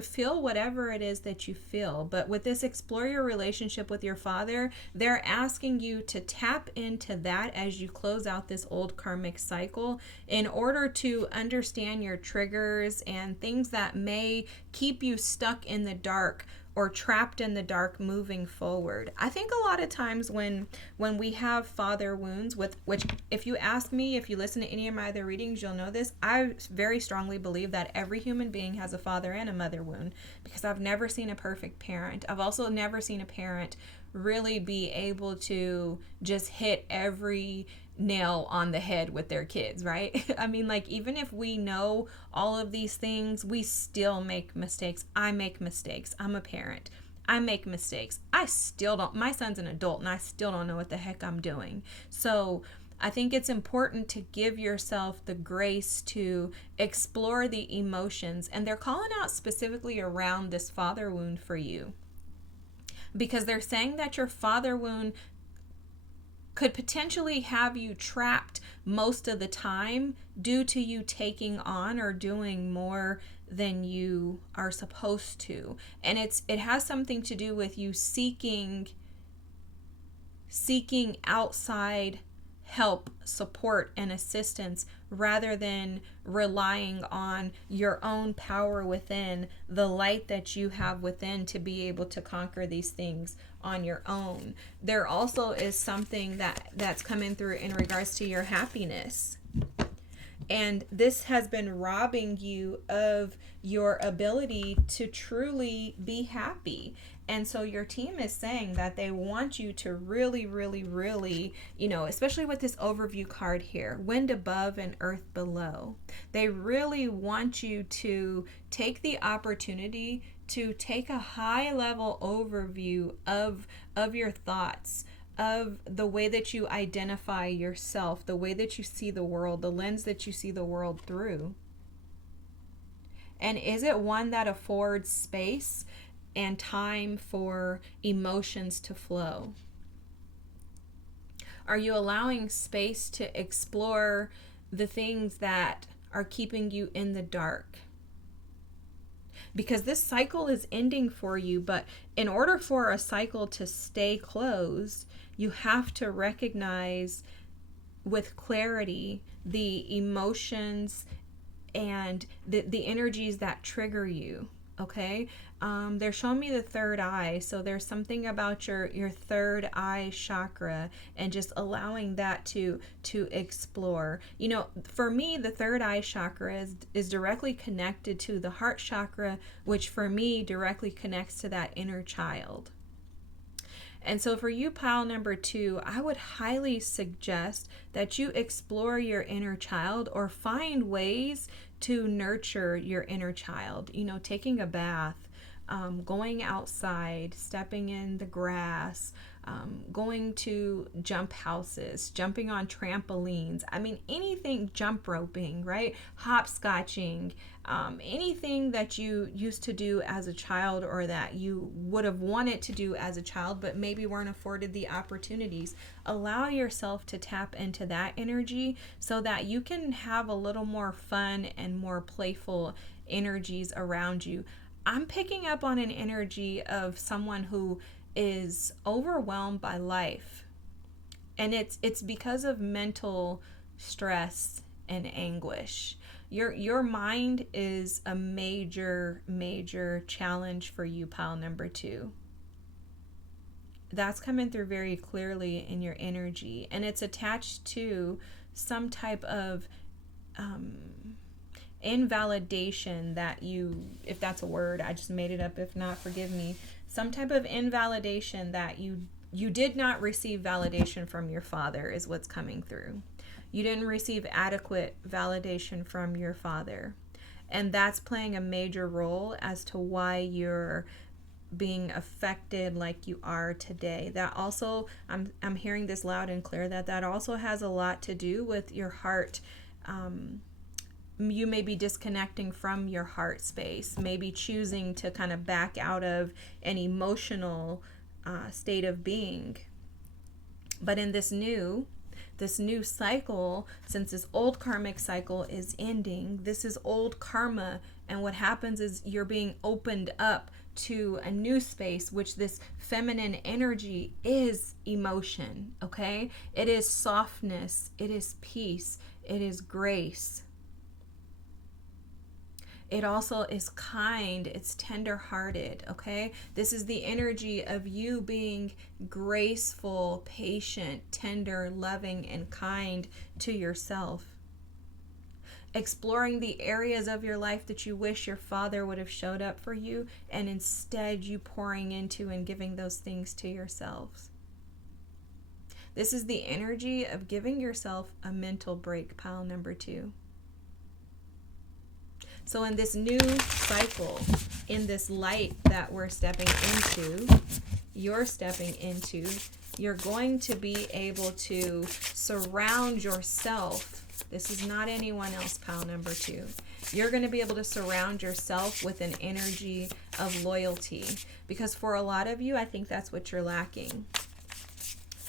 feel whatever it is that you feel. But with this explore your relationship with your father, they're asking you to tap into that as you close out this old karmic cycle in order to understand your triggers and things that may keep you stuck in the dark or trapped in the dark moving forward. I think a lot of times when we have father wounds, which if you ask me, if you listen to any of my other readings, you'll know this. I very strongly believe that every human being has a father and a mother wound, because I've never seen a perfect parent. I've also never seen a parent really be able to just hit every nail on the head with their kids, right? I mean, like, even if we know all of these things, we still make mistakes. I make mistakes. I'm a parent. I make mistakes. I still don't. My son's an adult and I still don't know what the heck I'm doing. So I think it's important to give yourself the grace to explore the emotions. And they're calling out specifically around this father wound for you, because they're saying that your father wound could potentially have you trapped most of the time due to you taking on or doing more than you are supposed to. And it has something to do with you seeking outside help, support, and assistance rather than relying on your own power within, the light that you have within to be able to conquer these things on your own. There also is something that's coming through in regards to your happiness. And this has been robbing you of your ability to truly be happy. And so your team is saying that they want you to really, really, really, especially with this overview card here, wind above and earth below. They really want you to take the opportunity to take a high level overview of your thoughts, of the way that you identify yourself, the way that you see the world, the lens that you see the world through. And is it one that affords space and time for emotions to flow? Are you allowing space to explore the things that are keeping you in the dark? Because this cycle is ending for you, but in order for a cycle to stay closed, you have to recognize with clarity the emotions and the energies that trigger you. Okay, they're showing me the third eye, so there's something about your third eye chakra and just allowing that to explore. For me, the third eye chakra is directly connected to the heart chakra, which for me directly connects to that inner child. And so for you, pile number 2, I would highly suggest that you explore your inner child or find ways to nurture your inner child. Taking a bath, going outside, stepping in the grass, going to jump houses, jumping on trampolines. I mean, anything, jump roping, right? Hopscotching, anything that you used to do as a child or that you would have wanted to do as a child but maybe weren't afforded the opportunities. Allow yourself to tap into that energy so that you can have a little more fun and more playful energies around you. I'm picking up on an energy of someone who is overwhelmed by life, and it's because of mental stress and anguish. Your mind is a major challenge for you, pile number 2. That's coming through very clearly in your energy, and it's attached to some type of invalidation that you, if that's a word, I just made it up, if not, forgive me, some type of invalidation that you did not receive validation from your father is what's coming through. You didn't receive adequate validation from your father, and that's playing a major role as to why you're being affected like you are today. That also, I'm hearing this loud and clear, that also has a lot to do with your heart. You may be disconnecting from your heart space, maybe choosing to kind of back out of an emotional state of being. But in this new cycle, since this old karmic cycle is ending, this is old karma, and what happens is you're being opened up to a new space, which this feminine energy is emotion, okay? It is softness, it is peace, it is grace. It also is kind, it's tender-hearted, okay? This is the energy of you being graceful, patient, tender, loving, and kind to yourself. Exploring the areas of your life that you wish your father would have showed up for you, and instead you pouring into and giving those things to yourselves. This is the energy of giving yourself a mental break, pile number 2. So in this new cycle, in this light that we're stepping into, you're going to be able to surround yourself. This is not anyone else, pile number 2. You're going to be able to surround yourself with an energy of loyalty, because for a lot of you, I think that's what you're lacking.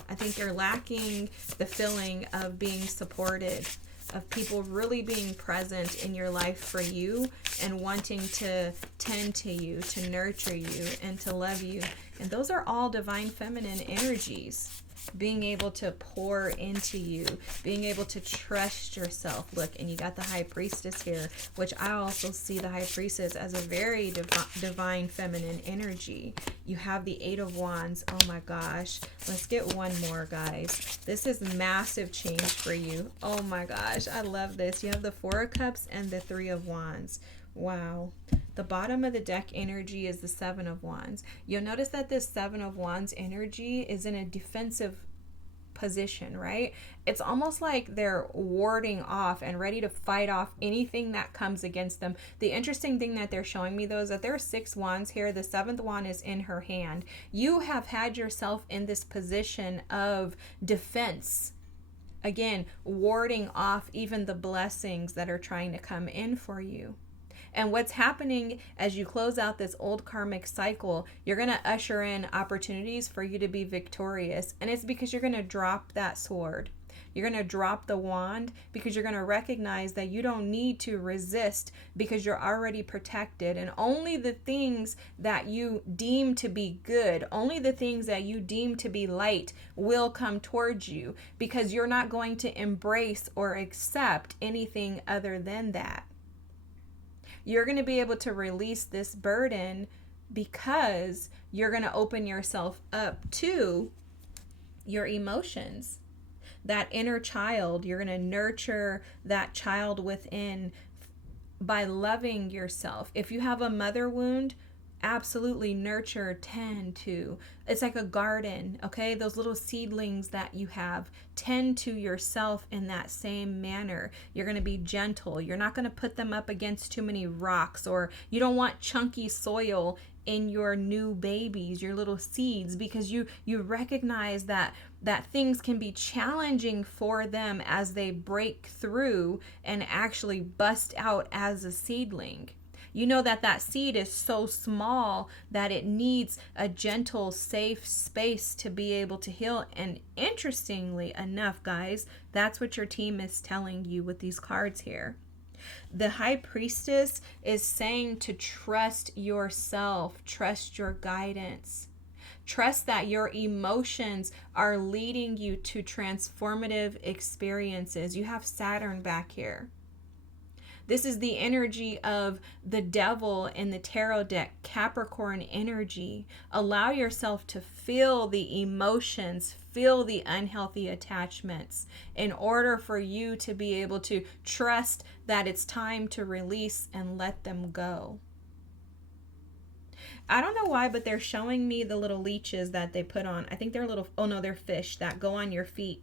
I think you're lacking the feeling of being supported, of people really being present in your life for you and wanting to tend to you, to nurture you, and to love you. And those are all divine feminine energies. Being able to pour into you, being able to trust yourself. Look, and you got the High Priestess here, which I also see the High Priestess as a very divine feminine energy. You have the 8 of Wands. Oh my gosh. Let's get one more, guys. This is massive change for you. Oh my gosh. I love this. You have the 4 of Cups and the 3 of Wands. Wow. The bottom of the deck energy is the 7 of Wands. You'll notice that this 7 of Wands energy is in a defensive position, right? It's almost like they're warding off and ready to fight off anything that comes against them. The interesting thing that they're showing me, though, is that there are 6 wands here. The 7th wand is in her hand. You have had yourself in this position of defense. Again, warding off even the blessings that are trying to come in for you. And what's happening as you close out this old karmic cycle, you're going to usher in opportunities for you to be victorious. And it's because you're going to drop that sword. You're going to drop the wand because you're going to recognize that you don't need to resist because you're already protected. And only the things that you deem to be good, only the things that you deem to be light will come towards you, because you're not going to embrace or accept anything other than that. You're going to be able to release this burden because you're going to open yourself up to your emotions. That inner child, you're going to nurture that child within by loving yourself. If you have a mother wound, absolutely nurture, tend to. It's like a garden, okay? Those little seedlings that you have, tend to yourself in that same manner. You're going to be gentle. You're not going to put them up against too many rocks, or you don't want chunky soil in your new babies, your little seeds, because you recognize that things can be challenging for them as they break through and actually bust out as a seedling. You know that seed is so small that it needs a gentle, safe space to be able to heal. And interestingly enough, guys, that's what your team is telling you with these cards here. The High Priestess is saying to trust yourself, trust your guidance. Trust that your emotions are leading you to transformative experiences. You have Saturn back here. This is the energy of the devil in the tarot deck, Capricorn energy. Allow yourself to feel the emotions, feel the unhealthy attachments in order for you to be able to trust that it's time to release and let them go. I don't know why, but they're showing me the little leeches that they put on. I think they're little, oh no, they're fish that go on your feet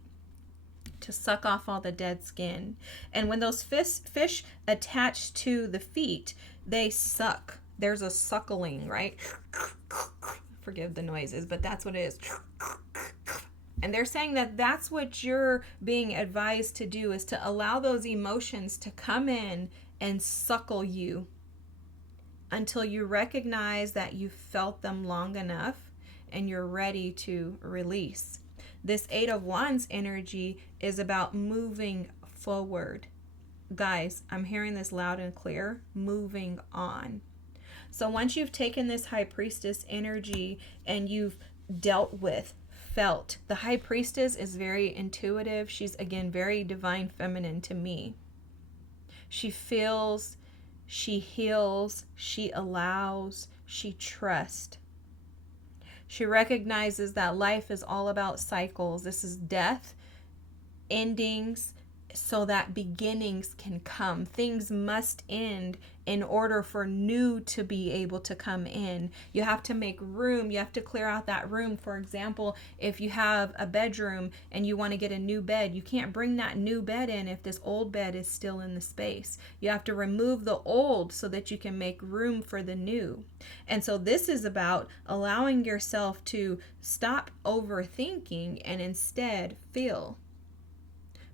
to suck off all the dead skin. And when those fish attach to the feet, they suck. There's a suckling, right? Forgive the noises, but that's what it is. And they're saying that that's what you're being advised to do, is to allow those emotions to come in and suckle you until you recognize that you felt them long enough and you're ready to release. This 8 of Wands energy is about moving forward. Guys, I'm hearing this loud and clear. Moving on. So once you've taken this High Priestess energy and you've dealt with, felt, the High Priestess is very intuitive. She's, again, very divine feminine to me. She feels, she heals, she allows, she trusts. She recognizes that life is all about cycles. This is death, endings, so that beginnings can come. Things must end in order for new to be able to come in. You have to make room. You have to clear out that room. For example, if you have a bedroom and you want to get a new bed, you can't bring that new bed in if this old bed is still in the space. You have to remove the old so that you can make room for the new. And so this is about allowing yourself to stop overthinking and instead feel.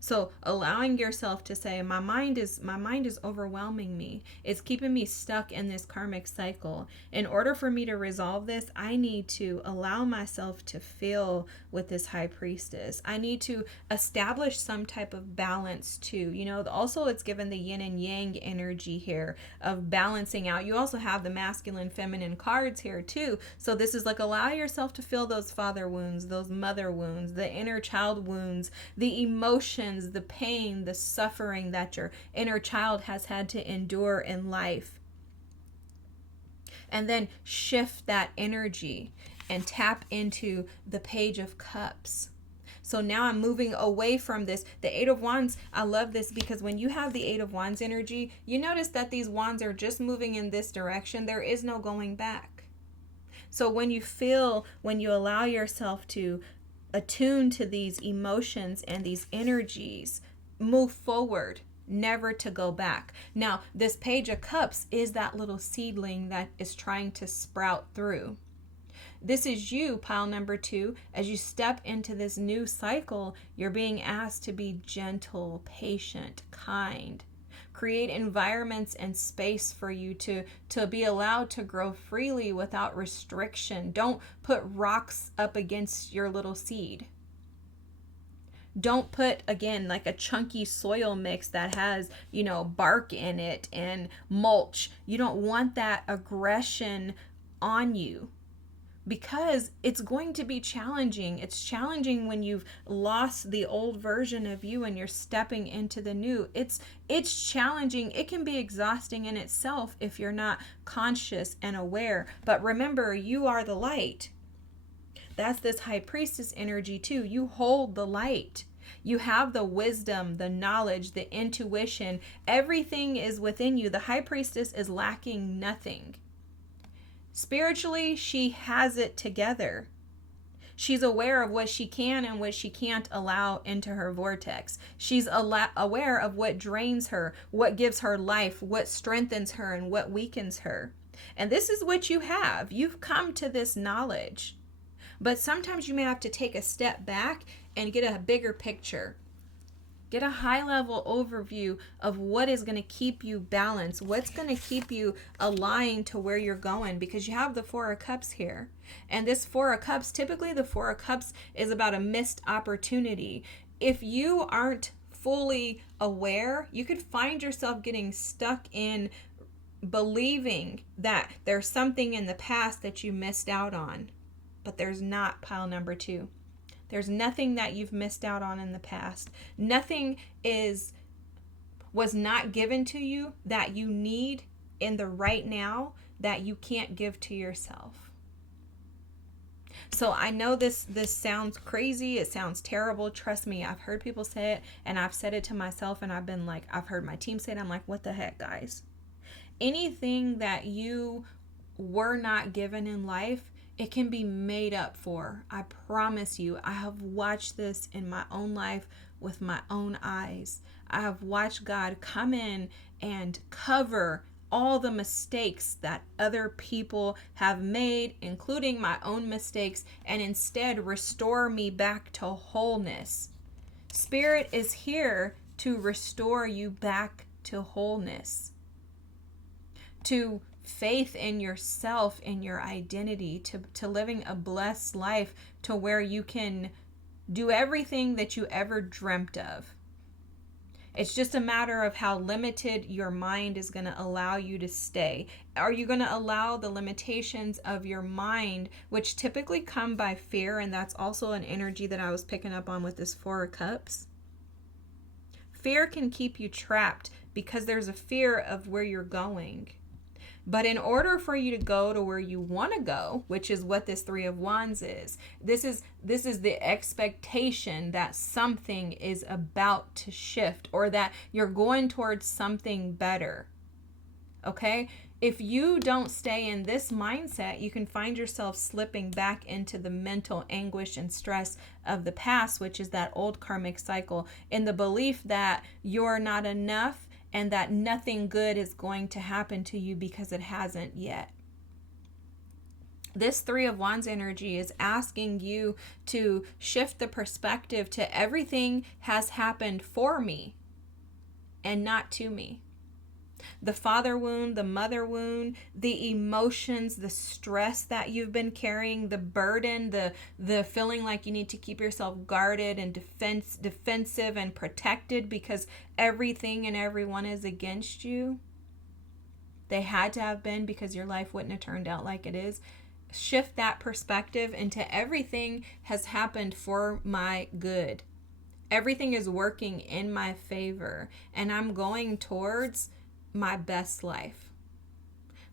So allowing yourself to say, my mind is overwhelming me. It's keeping me stuck in this karmic cycle. In order for me to resolve this, I need to allow myself to feel with this High Priestess. I need to establish some type of balance too. You know, also it's given the yin and yang energy here of balancing out. You also have the masculine, feminine cards here too. So this is like, allow yourself to feel those father wounds, those mother wounds, the inner child wounds, the emotions, the pain, the suffering that your inner child has had to endure in life. And then shift that energy and tap into the Page of Cups. So now I'm moving away from this. The 8 of Wands, I love this because when you have the 8 of Wands energy, you notice that these wands are just moving in this direction. There is no going back. So when you allow yourself to attune to these emotions and these energies, move forward, never to go back. Now, this Page of Cups is that little seedling that is trying to sprout through. This is you, pile number 2. As you step into this new cycle, you're being asked to be gentle, patient, kind. Create environments and space for you to be allowed to grow freely without restriction. Don't put rocks up against your little seed. Don't put, again, like a chunky soil mix that has, bark in it and mulch. You don't want that aggression on you, because it's going to be challenging. It's challenging when you've lost the old version of you and you're stepping into the new. It's challenging. It can be exhausting in itself if you're not conscious and aware. But remember, you are the light. That's this High Priestess energy too. You hold the light. You have the wisdom, the knowledge, the intuition. Everything is within you. The High Priestess is lacking nothing. Spiritually, she has it together. She's aware of what she can and what she can't allow into her vortex. She's aware of what drains her, what gives her life, what strengthens her, and what weakens her. And this is what you have. You've come to this knowledge. But sometimes you may have to take a step back and get a bigger picture. Get a high-level overview of what is going to keep you balanced, what's going to keep you aligned to where you're going, because you have the 4 of Cups here. And this 4 of Cups, typically the 4 of Cups is about a missed opportunity. If you aren't fully aware, you could find yourself getting stuck in believing that there's something in the past that you missed out on. But there's not, pile number 2. There's nothing that you've missed out on in the past. Nothing is was not given to you that you need in the right now that you can't give to yourself. So I know this sounds crazy. It sounds terrible. Trust me, I've heard people say it, and I've said it to myself, and I've been like, I've heard my team say it. I'm like, what the heck, guys? Anything that you were not given in life, it can be made up for. I promise you. I have watched this in my own life with my own eyes. I have watched God come in and cover all the mistakes that other people have made, including my own mistakes, and instead restore me back to wholeness. Spirit is here to restore you back to wholeness, to faith in yourself, in your identity, to living a blessed life, to where you can do everything that you ever dreamt of. It's just a matter of how limited your mind is going to allow you to stay. Are you going to allow the limitations of your mind, which typically come by fear, and that's also an energy that I was picking up on with this Four of Cups. Fear can keep you trapped because there's a fear of where you're going. But in order for you to go to where you want to go, which is what this Three of Wands is, this is the expectation that something is about to shift, or that you're going towards something better. Okay? If you don't stay in this mindset, you can find yourself slipping back into the mental anguish and stress of the past, which is that old karmic cycle, in the belief that you're not enough and that nothing good is going to happen to you because it hasn't yet. This Three of Wands energy is asking you to shift the perspective to everything has happened for me and not to me. The father wound, the mother wound, the emotions, the stress that you've been carrying, the burden, the feeling like you need to keep yourself guarded and defensive and protected because everything and everyone is against you. They had to have been, because your life wouldn't have turned out like it is. Shift that perspective into everything has happened for my good. Everything is working in my favor, and I'm going towards my best life.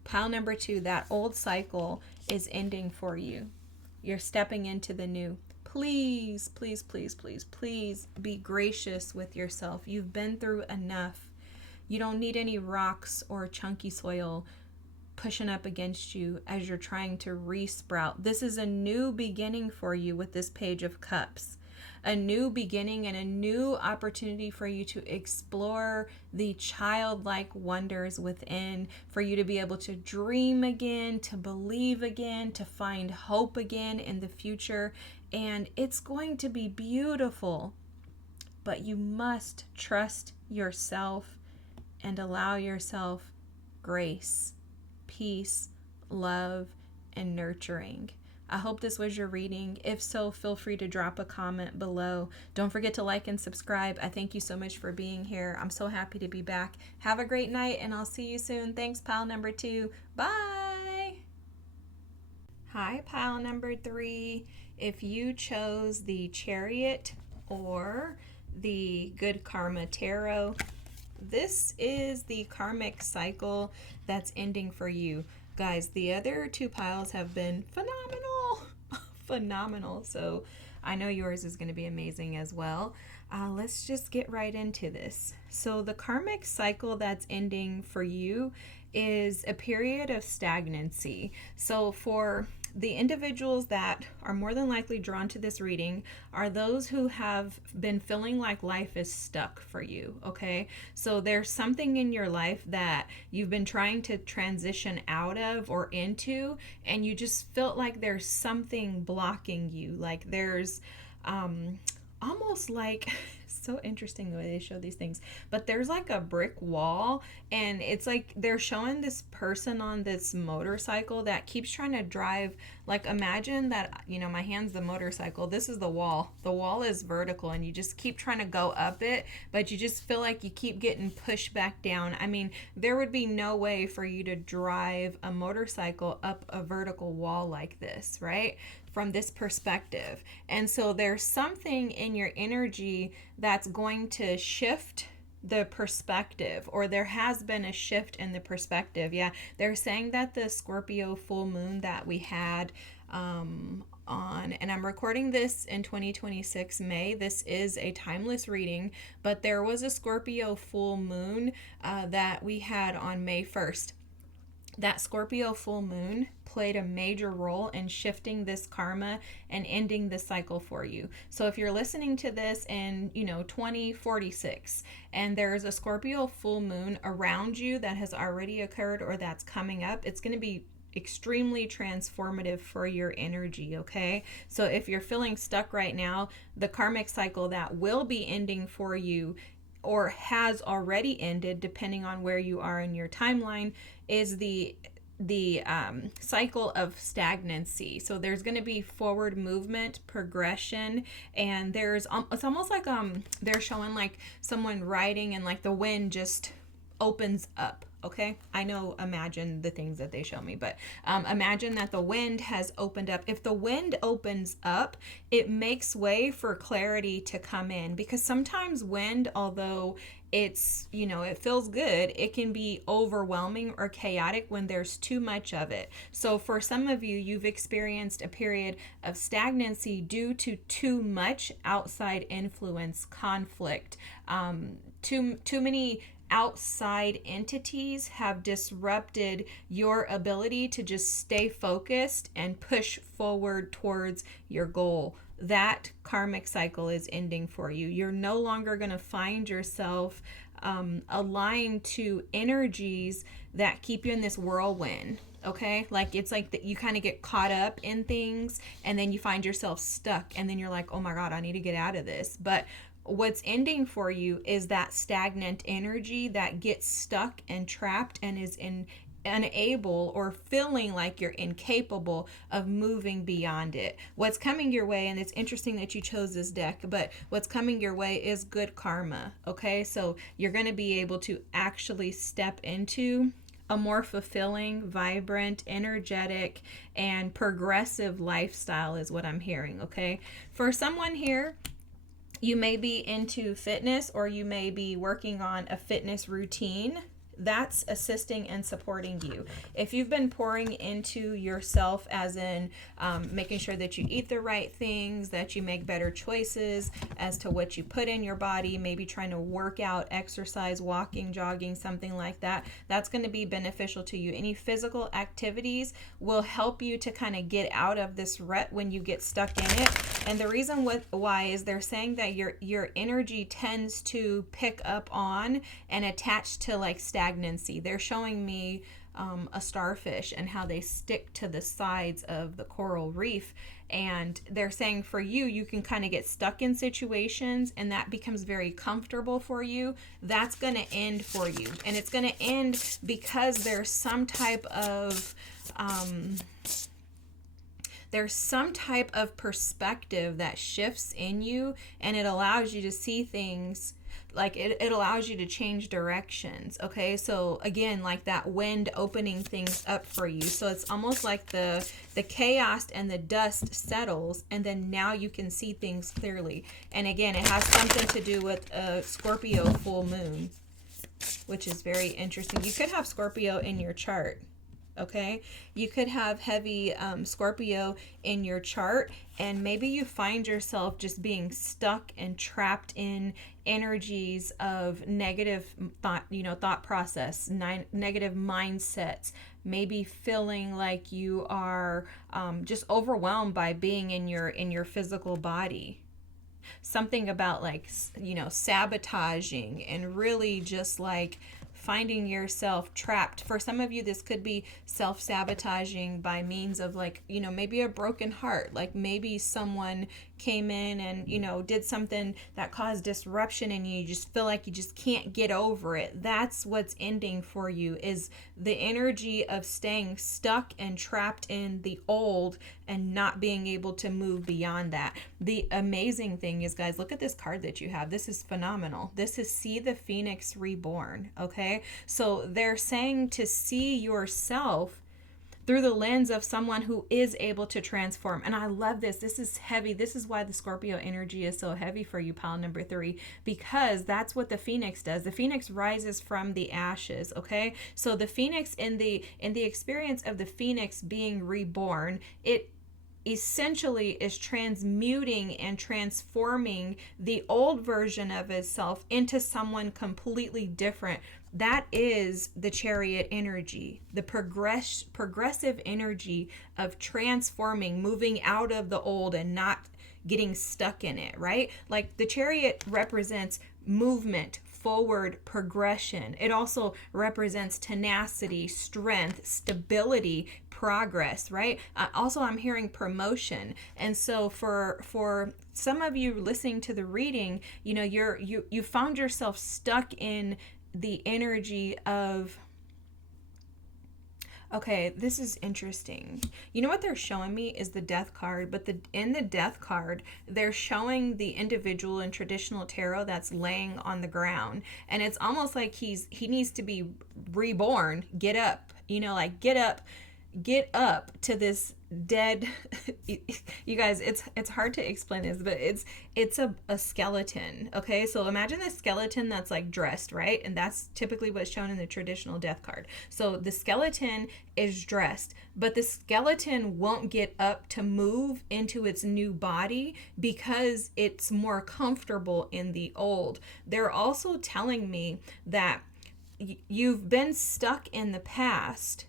Pile number 2, that old cycle is ending for you. You're stepping into the new. Please, please, please, please, please be gracious with yourself. You've been through enough. You don't need any rocks or chunky soil pushing up against you as you're trying to re-sprout. This is a new beginning for you with this Page of Cups. A new beginning and a new opportunity for you to explore the childlike wonders within, for you to be able to dream again, to believe again, to find hope again in the future. And it's going to be beautiful. But you must trust yourself and allow yourself grace, peace, love, and nurturing. I hope this was your reading. If so, feel free to drop a comment below. Don't forget to like and subscribe. I thank you so much for being here. I'm so happy to be back. Have a great night, and I'll see you soon. Thanks, pile number 2. Bye. Hi, pile number 3. If you chose the Chariot or the Good Karma Tarot, this is the karmic cycle that's ending for you. Guys, the other 2 piles have been phenomenal. So I know yours is going to be amazing as well. Let's just get right into this. So the karmic cycle that's ending for you is a period of stagnancy. So for the individuals that are more than likely drawn to this reading are those who have been feeling like life is stuck for you, okay? So there's something in your life that you've been trying to transition out of or into, and you just felt like there's something blocking you. Like there's almost like, so interesting the way they show these things, but there's like a brick wall, and it's like they're showing this person on this motorcycle that keeps trying to drive. Like imagine that, you know, my hand's the motorcycle, this is the wall is vertical, and you just keep trying to go up it, but you just feel like you keep getting pushed back down. I mean, there would be no way for you to drive a motorcycle up a vertical wall like this, right? From this perspective. And so there's something in your energy that's going to shift the perspective, or there has been a shift in the perspective. Yeah, they're saying that the Scorpio full moon that we had on, and I'm recording this in 2026 May. This is a timeless reading, but there was a Scorpio full moon that we had on May 1st. That Scorpio full moon played a major role in shifting this karma and ending the cycle for you. So if you're listening to this in, 2046, and there's a Scorpio full moon around you that has already occurred or that's coming up, it's going to be extremely transformative for your energy, okay? So if you're feeling stuck right now, the karmic cycle that will be ending for you, or has already ended depending on where you are in your timeline, is the cycle of stagnancy. So there's going to be forward movement, progression, and it's almost like they're showing like someone riding and like the wind just opens up. Okay, I know, imagine the things that they show me, but imagine that the wind has opened up. If the wind opens up, it makes way for clarity to come in, because sometimes wind, although it's, it feels good, it can be overwhelming or chaotic when there's too much of it. So for some of you, you've experienced a period of stagnancy due to too much outside influence, conflict, too many outside entities have disrupted your ability to just stay focused and push forward towards your goal. That karmic cycle is ending for you. You're no longer going to find yourself aligned to energies that keep you in this whirlwind. Okay, like it's like that you kind of get caught up in things and then you find yourself stuck, and then you're like, oh my God, I need to get out of this. But what's ending for you is that stagnant energy that gets stuck and trapped and is unable, or feeling like you're incapable of moving beyond it. What's coming your way, and it's interesting that you chose this deck, but what's coming your way is good karma. Okay, so you're going to be able to actually step into a more fulfilling, vibrant, energetic, and progressive lifestyle is what I'm hearing. Okay, for someone here, you may be into fitness, or you may be working on a fitness routine that's assisting and supporting you. If you've been pouring into yourself, as in making sure that you eat the right things, that you make better choices as to what you put in your body, maybe trying to work out, exercise, walking, jogging, something like that, that's going to be beneficial to you. Any physical activities will help you to kind of get out of this rut when you get stuck in it. And the reason why is they're saying that your energy tends to pick up on and attach to like stagnancy. They're showing me a starfish and how they stick to the sides of the coral reef. And they're saying for you, you can kind of get stuck in situations and that becomes very comfortable for you. That's going to end for you. And it's going to end because there's some type of perspective that shifts in you, and it allows you to see things, like it allows you to change directions. Okay, so again, like that wind opening things up for you. So it's almost like the chaos and the dust settles, and then now you can see things clearly. And again, it has something to do with a Scorpio full moon, which is very interesting. You could have Scorpio in your chart. Okay, you could have heavy Scorpio in your chart, and maybe you find yourself just being stuck and trapped in energies of negative thought process, negative mindsets, maybe feeling like you are just overwhelmed by being in your physical body. Something about like, sabotaging and really just like finding yourself trapped. For some of you, this could be self-sabotaging by means of like, maybe a broken heart. Like maybe someone came in and, did something that caused disruption and you just feel like you just can't get over it. That's what's ending for you, is the energy of staying stuck and trapped in the old and not being able to move beyond that. The amazing thing is, guys, look at this card that you have. This is phenomenal. This is See the Phoenix Reborn. Okay, so they're saying to see yourself through the lens of someone who is able to transform. And I love this. This is heavy. This is why the Scorpio energy is so heavy for you, pile number 3, because that's what the phoenix does. The phoenix rises from the ashes, okay? So the phoenix, in the experience of the phoenix being reborn, it essentially is transmuting and transforming the old version of itself into someone completely different. That is the Chariot energy, the progressive energy of transforming, moving out of the old and not getting stuck in it, right? Like the Chariot represents movement, forward progression. It also represents tenacity, strength, stability, progress, right? Also, I'm hearing promotion. And so for some of you listening to the reading, you know, you found yourself stuck in the energy of, okay, this is interesting. You know what they're showing me is the Death card, but in the Death card, they're showing the individual in traditional tarot that's laying on the ground, and it's almost like he needs to be reborn. Get up, you know, like get up to this dead. You guys, it's hard to explain this, but it's a skeleton. Okay, so imagine the skeleton that's like dressed, right? And that's typically what's shown in the traditional Death card. So the skeleton is dressed, but the skeleton won't get up to move into its new body because it's more comfortable in the old. They're also telling me that you've been stuck in the past,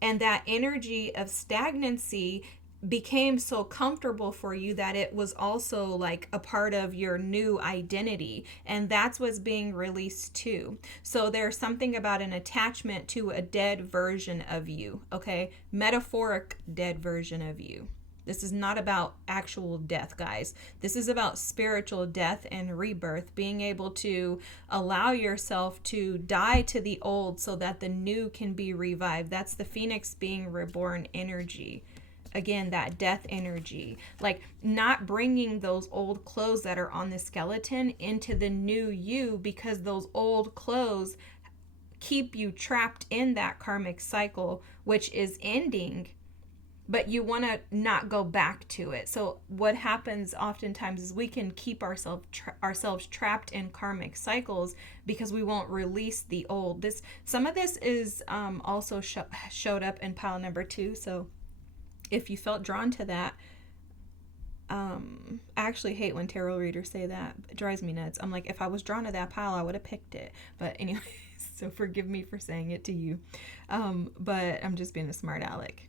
and that energy of stagnancy became so comfortable for you that it was also like a part of your new identity. And that's what's being released too. So there's something about an attachment to a dead version of you, okay? Metaphoric dead version of you. This is not about actual death, guys. This is about spiritual death and rebirth, being able to allow yourself to die to the old so that the new can be revived. That's the phoenix being reborn energy. Again, that death energy, like not bringing those old clothes that are on the skeleton into the new you, because those old clothes keep you trapped in that karmic cycle, which is ending, but you want to not go back to it. So what happens oftentimes is we can keep ourselves trapped in karmic cycles because we won't release the old. Some of this is also showed up in pile number 2. So if you felt drawn to that, I actually hate when tarot readers say that. It drives me nuts. I'm like, if I was drawn to that pile, I would have picked it. But anyway, so forgive me for saying it to you. But I'm just being a smart aleck.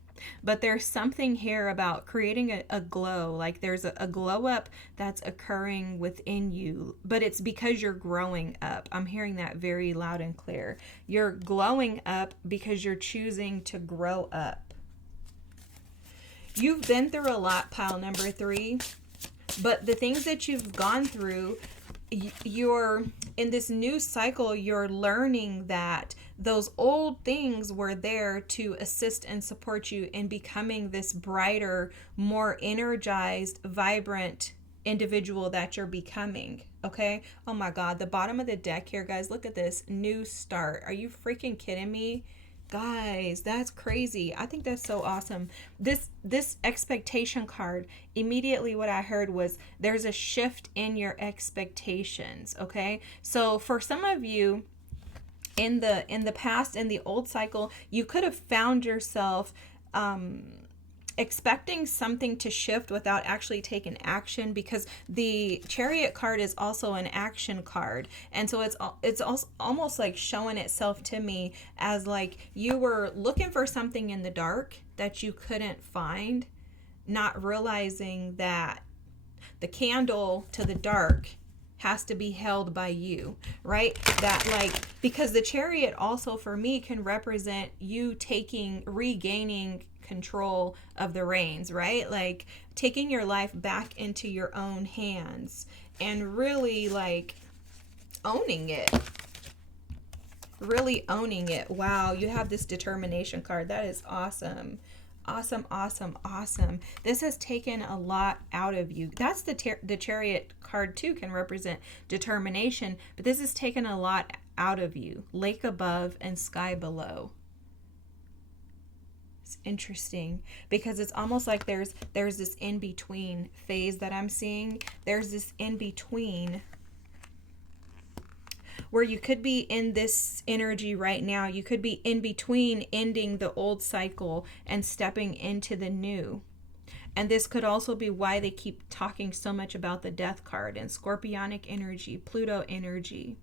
But there's something here about creating a glow, like there's a glow up that's occurring within you, but it's because you're growing up. I'm hearing that very loud and clear. You're glowing up because you're choosing to grow up. You've been through a lot, pile number 3, but the things that you've gone through, you're in this new cycle, you're learning that those old things were there to assist and support you in becoming this brighter, more energized, vibrant individual that you're becoming. Okay? Oh my God, the bottom of the deck here, guys, look at this. New start. Are you freaking kidding me? Guys, that's crazy. I think that's so awesome. This expectation card, immediately what I heard was there's a shift in your expectations, okay? So for some of you in the past, in the old cycle, you could have found yourself expecting something to shift without actually taking action, because the Chariot card is also an action card. And so it's also almost like showing itself to me as like you were looking for something in the dark that you couldn't find, not realizing that the candle to the dark has to be held by you, right? That like, because the Chariot also for me can represent you regaining control of the reins, right? Like taking your life back into your own hands and really like owning it. Really owning it. Wow, you have this determination card. That is awesome. Awesome, awesome, awesome. This has taken a lot out of you. That's the Chariot card too, can represent determination, but this has taken a lot out of you. Lake above and sky below. It's interesting because it's almost like there's this in-between phase that I'm seeing. There's this in-between where you could be in this energy right now. You could be in between ending the old cycle and stepping into the new. And this could also be why they keep talking so much about the death card and scorpionic energy, Pluto energy.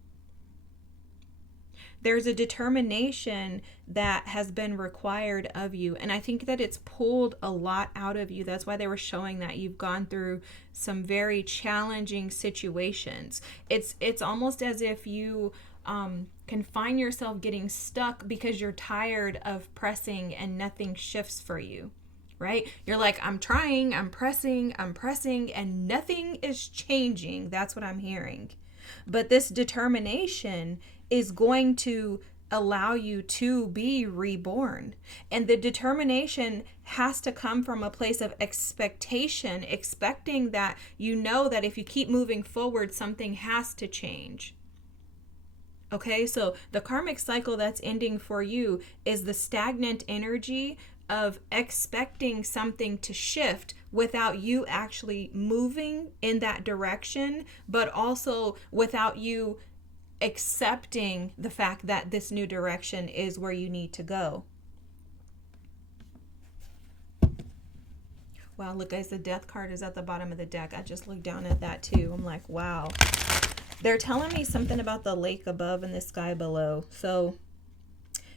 There's a determination that has been required of you. And I think that it's pulled a lot out of you. That's why they were showing that you've gone through some very challenging situations. It's almost as if you can find yourself getting stuck because you're tired of pressing and nothing shifts for you. Right? You're like, I'm trying, I'm pressing, and nothing is changing. That's what I'm hearing. But this determination is going to allow you to be reborn. And the determination has to come from a place of expectation, expecting that you know that if you keep moving forward, something has to change. Okay, so the karmic cycle that's ending for you is the stagnant energy of expecting something to shift without you actually moving in that direction, but also without you accepting the fact that this new direction is where you need to go. Wow, look guys, the death card is at the bottom of the deck. I just looked down at that too. I'm like, wow. They're telling me something about the lake above and the sky below. So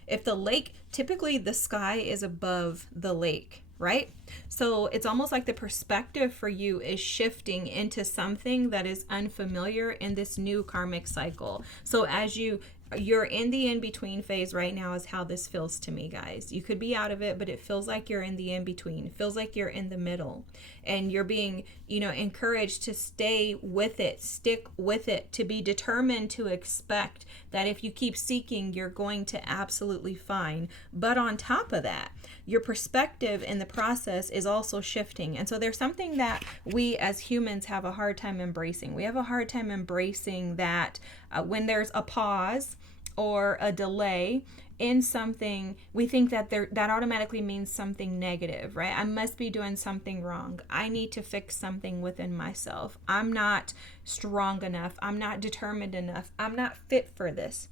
if the lake, typically the sky is above the lake, right? So it's almost like the perspective for you is shifting into something that is unfamiliar in this new karmic cycle. So as you're in the in-between phase right now is how this feels to me, guys. You could be out of it, but it feels like you're in the in-between. It feels like you're in the middle. And you're being, encouraged to stay with it, stick with it, to be determined to expect that if you keep seeking, you're going to absolutely find. But on top of that, your perspective in the process is also shifting. And so there's something that we as humans have a hard time embracing. We have a hard time embracing that when there's a pause or a delay in something, we think that that automatically means something negative, right? I must be doing something wrong. I need to fix something within myself. I'm not strong enough. I'm not determined enough. I'm not fit for this.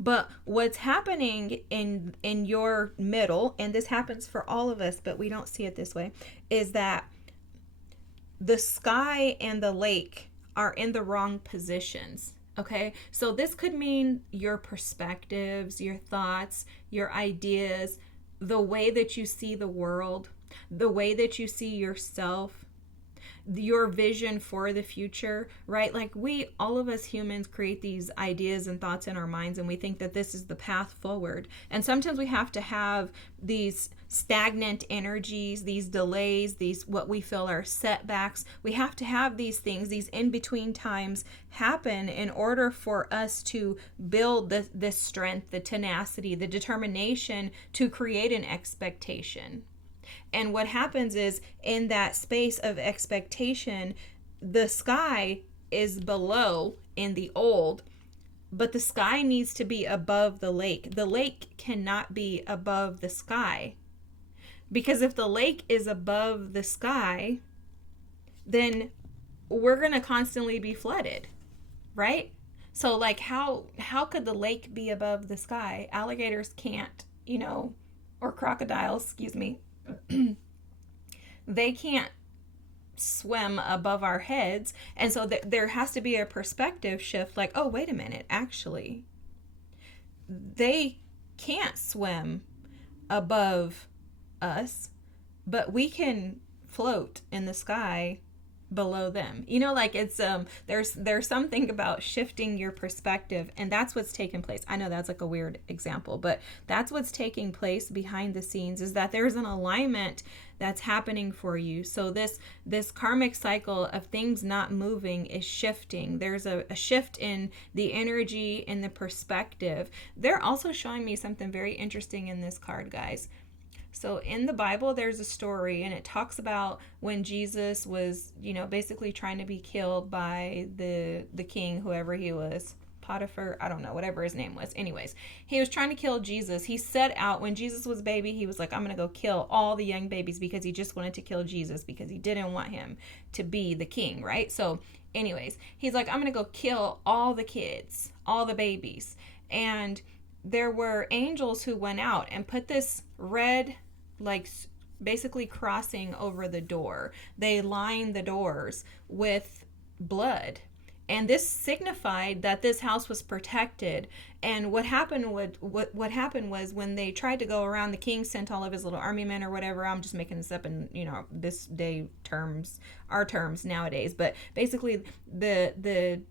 But what's happening in your middle, and this happens for all of us, but we don't see it this way, is that the sky and the lake are in the wrong positions. Okay, so this could mean your perspectives, your thoughts, your ideas, the way that you see the world, the way that you see yourself, your vision for the future, right? Like all of us humans create these ideas and thoughts in our minds, and we think that this is the path forward. And sometimes we have to have these stagnant energies, these delays, these what we feel are setbacks. We have to have these things, these in-between times happen in order for us to build this strength, the tenacity, the determination to create an expectation. And what happens is in that space of expectation, the sky is below in the old, but the sky needs to be above the lake. The lake cannot be above the sky. Because if the lake is above the sky, then we're going to constantly be flooded, right? So like how could the lake be above the sky? Alligators can't, or crocodiles, excuse me. They can't swim above our heads. And so there has to be a perspective shift, like, oh, wait a minute, actually, they can't swim above us, but we can float in the sky below them. It's there's something about shifting your perspective, and that's what's taking place. I know that's like a weird example, but that's what's taking place behind the scenes, is that there's an alignment that's happening for you. So this karmic cycle of things not moving is shifting. There's a shift in the energy and the perspective. They're also showing me something very interesting in this card, guys. So in the Bible, there's a story, and it talks about when Jesus was, basically trying to be killed by the king, whoever he was, Potiphar, I don't know, whatever his name was. Anyways, he was trying to kill Jesus. He set out when Jesus was a baby. He was like, I'm going to go kill all the young babies, because he just wanted to kill Jesus because he didn't want him to be the king, right? So anyways, he's like, I'm going to go kill all the kids, all the babies. And there were angels who went out and put this red, like, basically crossing over the door. They lined the doors with blood. And this signified that this house was protected. And what happened was when they tried to go around, the king sent all of his little army men or whatever. I'm just making this up in, this day terms, our terms nowadays. But basically the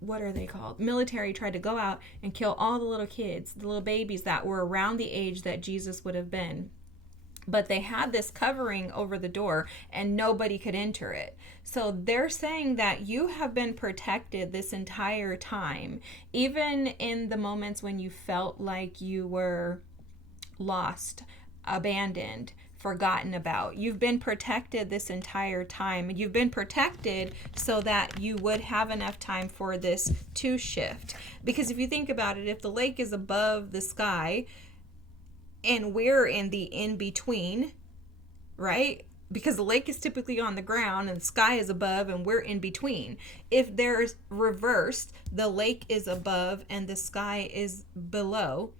what are they called? Military tried to go out and kill all the little kids, the little babies that were around the age that Jesus would have been. But they had this covering over the door and nobody could enter it. So they're saying that you have been protected this entire time, even in the moments when you felt like you were lost, abandoned, forgotten about. You've been protected this entire time. You've been protected so that you would have enough time for this to shift. Because if you think about it, if the lake is above the sky and we're in the in-between, right? Because the lake is typically on the ground and the sky is above and we're in between. If there's reversed, the lake is above and the sky is below,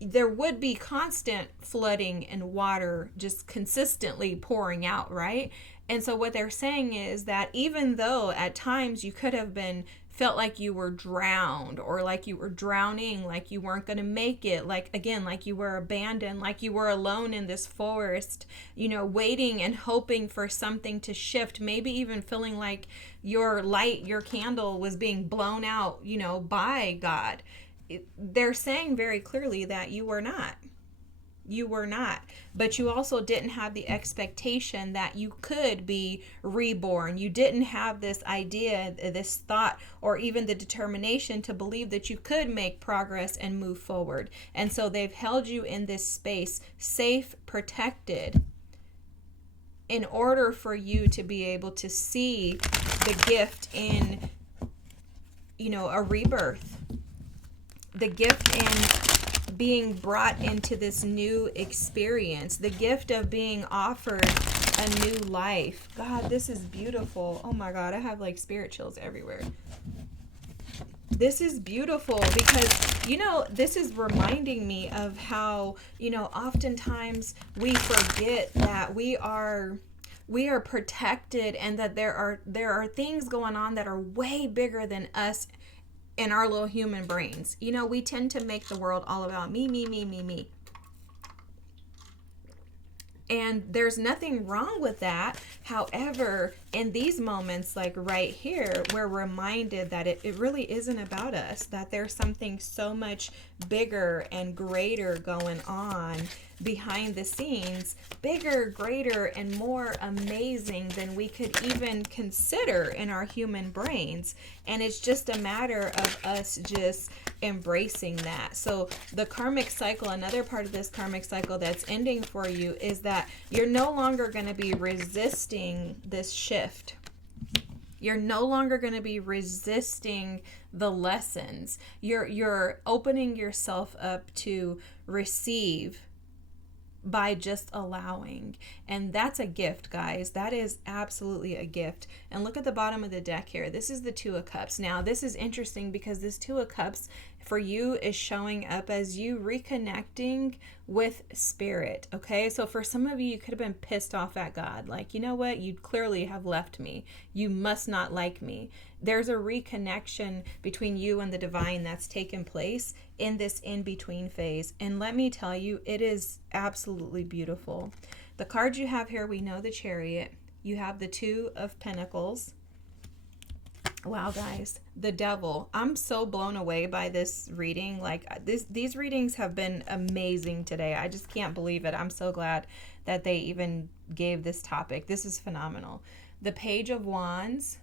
there would be constant flooding and water just consistently pouring out, right? And so what they're saying is that even though at times you could have felt like you were drowned, or like you were drowning, like you weren't going to make it, like you were abandoned, like you were alone in this forest, waiting and hoping for something to shift, maybe even feeling like your light, your candle was being blown out, by God. They're saying very clearly that you were not. You were not. But you also didn't have the expectation that you could be reborn. You didn't have this idea, this thought, or even the determination to believe that you could make progress and move forward. And so they've held you in this space, safe, protected, in order for you to be able to see the gift in, a rebirth. The gift in being brought into this new experience, the gift of being offered a new life. God, this is beautiful. Oh my God, I have like spirit chills everywhere. This is beautiful because, this is reminding me of how, oftentimes we forget that we are protected, and that there are things going on that are way bigger than us in our little human brains. We tend to make the world all about me, me, me, me, me. And there's nothing wrong with that. However, in these moments, like right here, we're reminded that it really isn't about us, that there's something so much bigger and greater going on behind the scenes, bigger, greater, and more amazing than we could even consider in our human brains. And it's just a matter of us just embracing that. So the karmic cycle, another part of this karmic cycle that's ending for you, is that you're no longer going to be resisting this shift. You're no longer going to be resisting the lessons. You're opening yourself up to receive by just allowing. And that's a gift, guys. That is absolutely a gift. And look at the bottom of the deck here. This is the Two of Cups. Now, this is interesting because this Two of Cups for you is showing up as you reconnecting with spirit. Okay, so for some of you, you could have been pissed off at God. Like, you know what? You clearly have left me. You must not like me. There's a reconnection between you and the divine that's taken place in this in-between phase. And let me tell you, it is absolutely beautiful. The cards you have here, we know the Chariot. You have the Two of Pentacles. Wow, guys, the Devil. I'm so blown away by this reading. Like these readings have been amazing today. I just can't believe it. I'm so glad that they even gave this topic. This is phenomenal. The Page of Wands.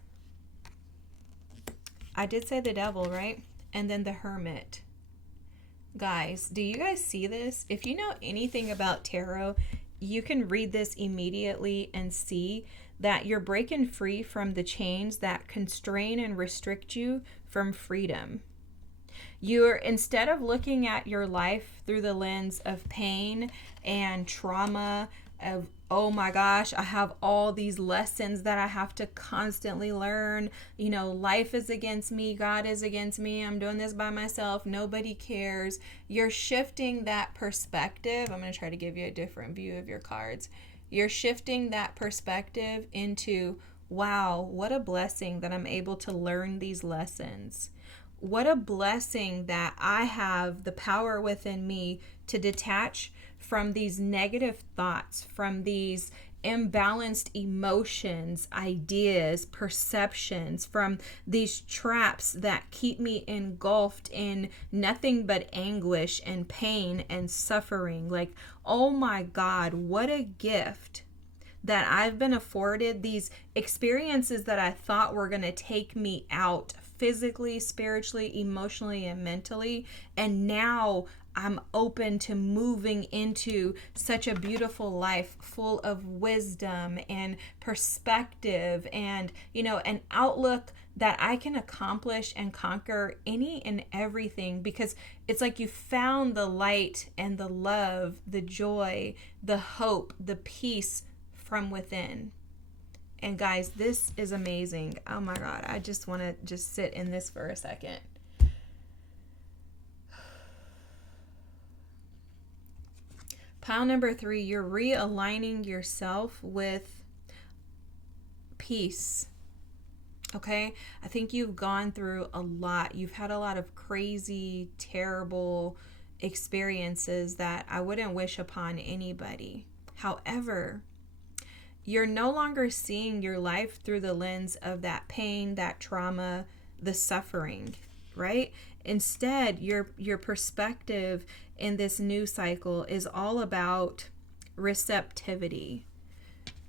I did say the Devil, right? And then the Hermit. Guys, do you guys see this? If you know anything about tarot, you can read this immediately and see that you're breaking free from the chains that constrain and restrict you from freedom. You're, instead of looking at your life through the lens of pain and trauma, of, oh my gosh, I have all these lessons that I have to constantly learn. You know, life is against me, God is against me, I'm doing this by myself, nobody cares. You're shifting that perspective. I'm going to try to give you a different view of your cards. You're shifting that perspective into, wow, what a blessing that I'm able to learn these lessons. What a blessing that I have the power within me to detach from these negative thoughts, from these imbalanced emotions, ideas, perceptions, from these traps that keep me engulfed in nothing but anguish and pain and suffering. Like, oh my God, what a gift that I've been afforded, these experiences that I thought were going to take me out physically, spiritually, emotionally, and mentally. And now I'm open to moving into such a beautiful life full of wisdom and perspective and, you know, an outlook that I can accomplish and conquer any and everything, because it's like you found the light and the love, the joy, the hope, the peace from within. And guys, this is amazing. Oh my God, I just want to just sit in this for a second. Pile number 3, you're realigning yourself with peace. Okay? I think you've gone through a lot. You've had a lot of crazy, terrible experiences that I wouldn't wish upon anybody. However, you're no longer seeing your life through the lens of that pain, that trauma, the suffering, right? Instead, your perspective in this new cycle is all about receptivity.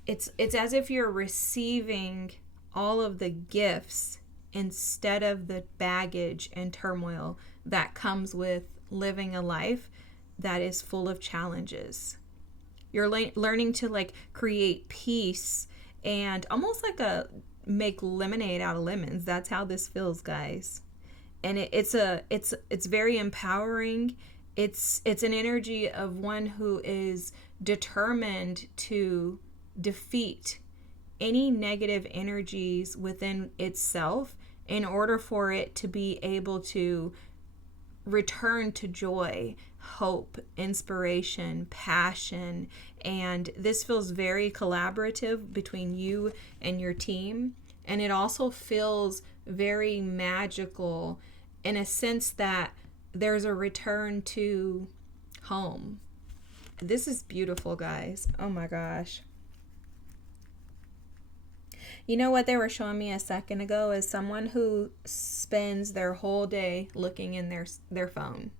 It's as if you're receiving all of the gifts instead of the baggage and turmoil that comes with living a life that is full of challenges. You're learning to like create peace and almost like make lemonade out of lemons. That's how this feels, guys. And it's very empowering. It's an energy of one who is determined to defeat any negative energies within itself in order for it to be able to return to joy, hope, inspiration, passion. And this feels very collaborative between you and your team. And it also feels very magical in a sense that there's a return to home. This is beautiful, guys. Oh my gosh. You know what they were showing me a second ago is someone who spends their whole day looking in their phone.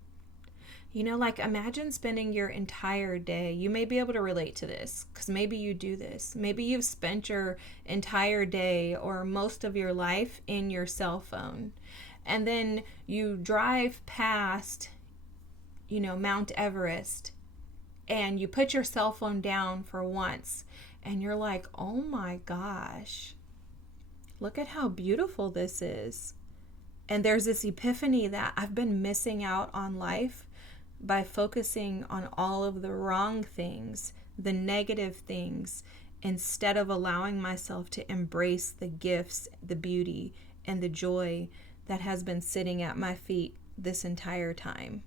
You know, like imagine spending your entire day. You may be able to relate to this because maybe you do this. Maybe you've spent your entire day or most of your life in your cell phone. And then you drive past, you know, Mount Everest and you put your cell phone down for once and you're like, oh my gosh, look at how beautiful this is. And there's this epiphany that I've been missing out on life by focusing on all of the wrong things, the negative things, instead of allowing myself to embrace the gifts, the beauty, and the joy that has been sitting at my feet this entire time.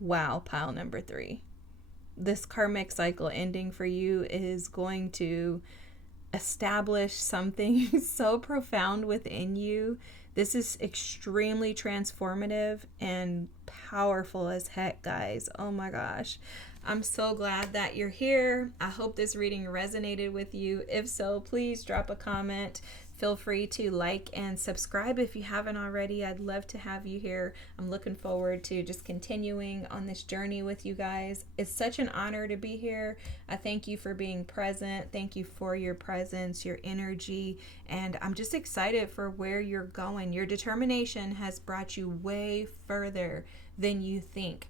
Wow, pile number 3. This karmic cycle ending for you is going to establish something so profound within you. This is extremely transformative and powerful as heck, guys. Oh my gosh. I'm so glad that you're here. I hope this reading resonated with you. If so, please drop a comment. Feel free to like and subscribe if you haven't already. I'd love to have you here. I'm looking forward to just continuing on this journey with you guys. It's such an honor to be here. I thank you for being present. Thank you for your presence, your energy, and I'm just excited for where you're going. Your determination has brought you way further than you think.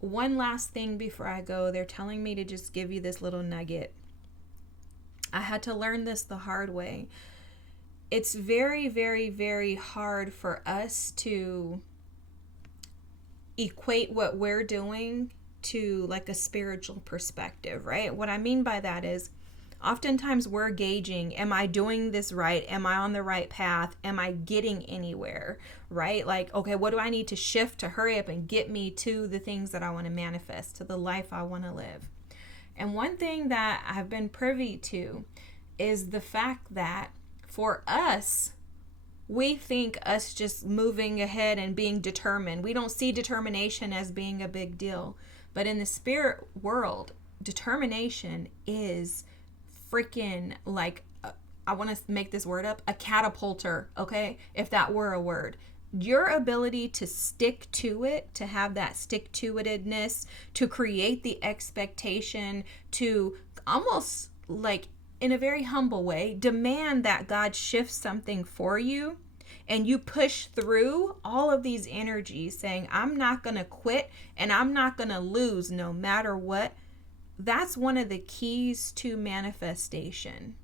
one last thing before I go. They're telling me to just give you this little nugget. I had to learn this the hard way. It's very, very, very hard for us to equate what we're doing to like a spiritual perspective, right? What I mean by that is oftentimes we're gauging, am I doing this right? Am I on the right path? Am I getting anywhere, right? Like, okay, what do I need to shift to hurry up and get me to the things that I want to manifest, to the life I want to live? And one thing that I've been privy to is the fact that for us, we think us just moving ahead and being determined. We don't see determination as being a big deal. But in the spirit world, determination is freaking like, I want to make this word up, a catapulter, okay? If that were a word. Your ability to stick to it, to have that stick-to-itedness, to create the expectation, to almost like in a very humble way, demand that God shifts something for you, and you push through all of these energies saying, I'm not going to quit and I'm not going to lose no matter what. That's one of the keys to manifestation,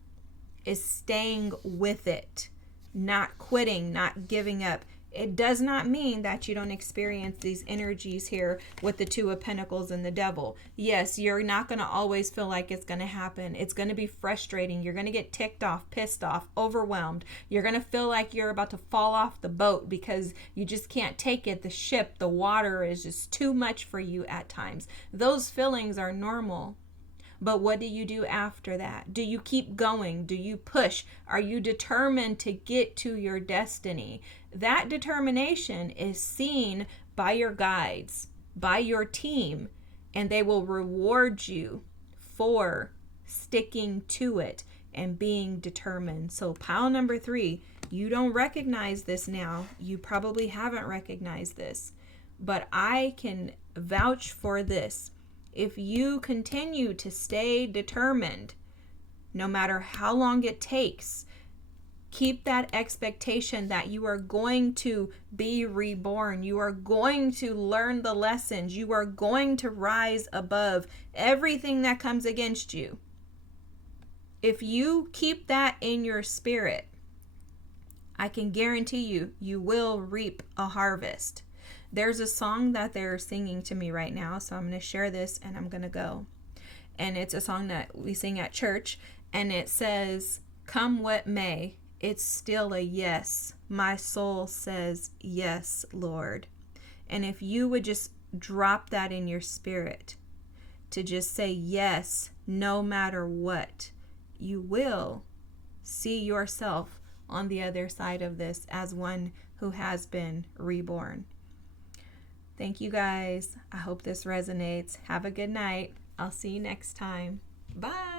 is staying with it, not quitting, not giving up. It does not mean that you don't experience these energies here with the Two of Pentacles and the Devil. Yes, you're not going to always feel like it's going to happen. It's going to be frustrating. You're going to get ticked off, pissed off, overwhelmed. You're going to feel like you're about to fall off the boat because you just can't take it. The ship, the water is just too much for you at times. Those feelings are normal. But what do you do after that? Do you keep going? Do you push? Are you determined to get to your destiny? That determination is seen by your guides, by your team, and they will reward you for sticking to it and being determined. So pile number 3, you don't recognize this now. You probably haven't recognized this, but I can vouch for this. If you continue to stay determined, no matter how long it takes, keep that expectation that you are going to be reborn. You are going to learn the lessons. You are going to rise above everything that comes against you. If you keep that in your spirit, I can guarantee you, you will reap a harvest. There's a song that they're singing to me right now, so I'm going to share this and I'm going to go. And it's a song that we sing at church, and it says, come what may, it's still a yes. My soul says, yes, Lord. And if you would just drop that in your spirit, to just say yes, no matter what, you will see yourself on the other side of this as one who has been reborn. Thank you guys. I hope this resonates. Have a good night. I'll see you next time. Bye.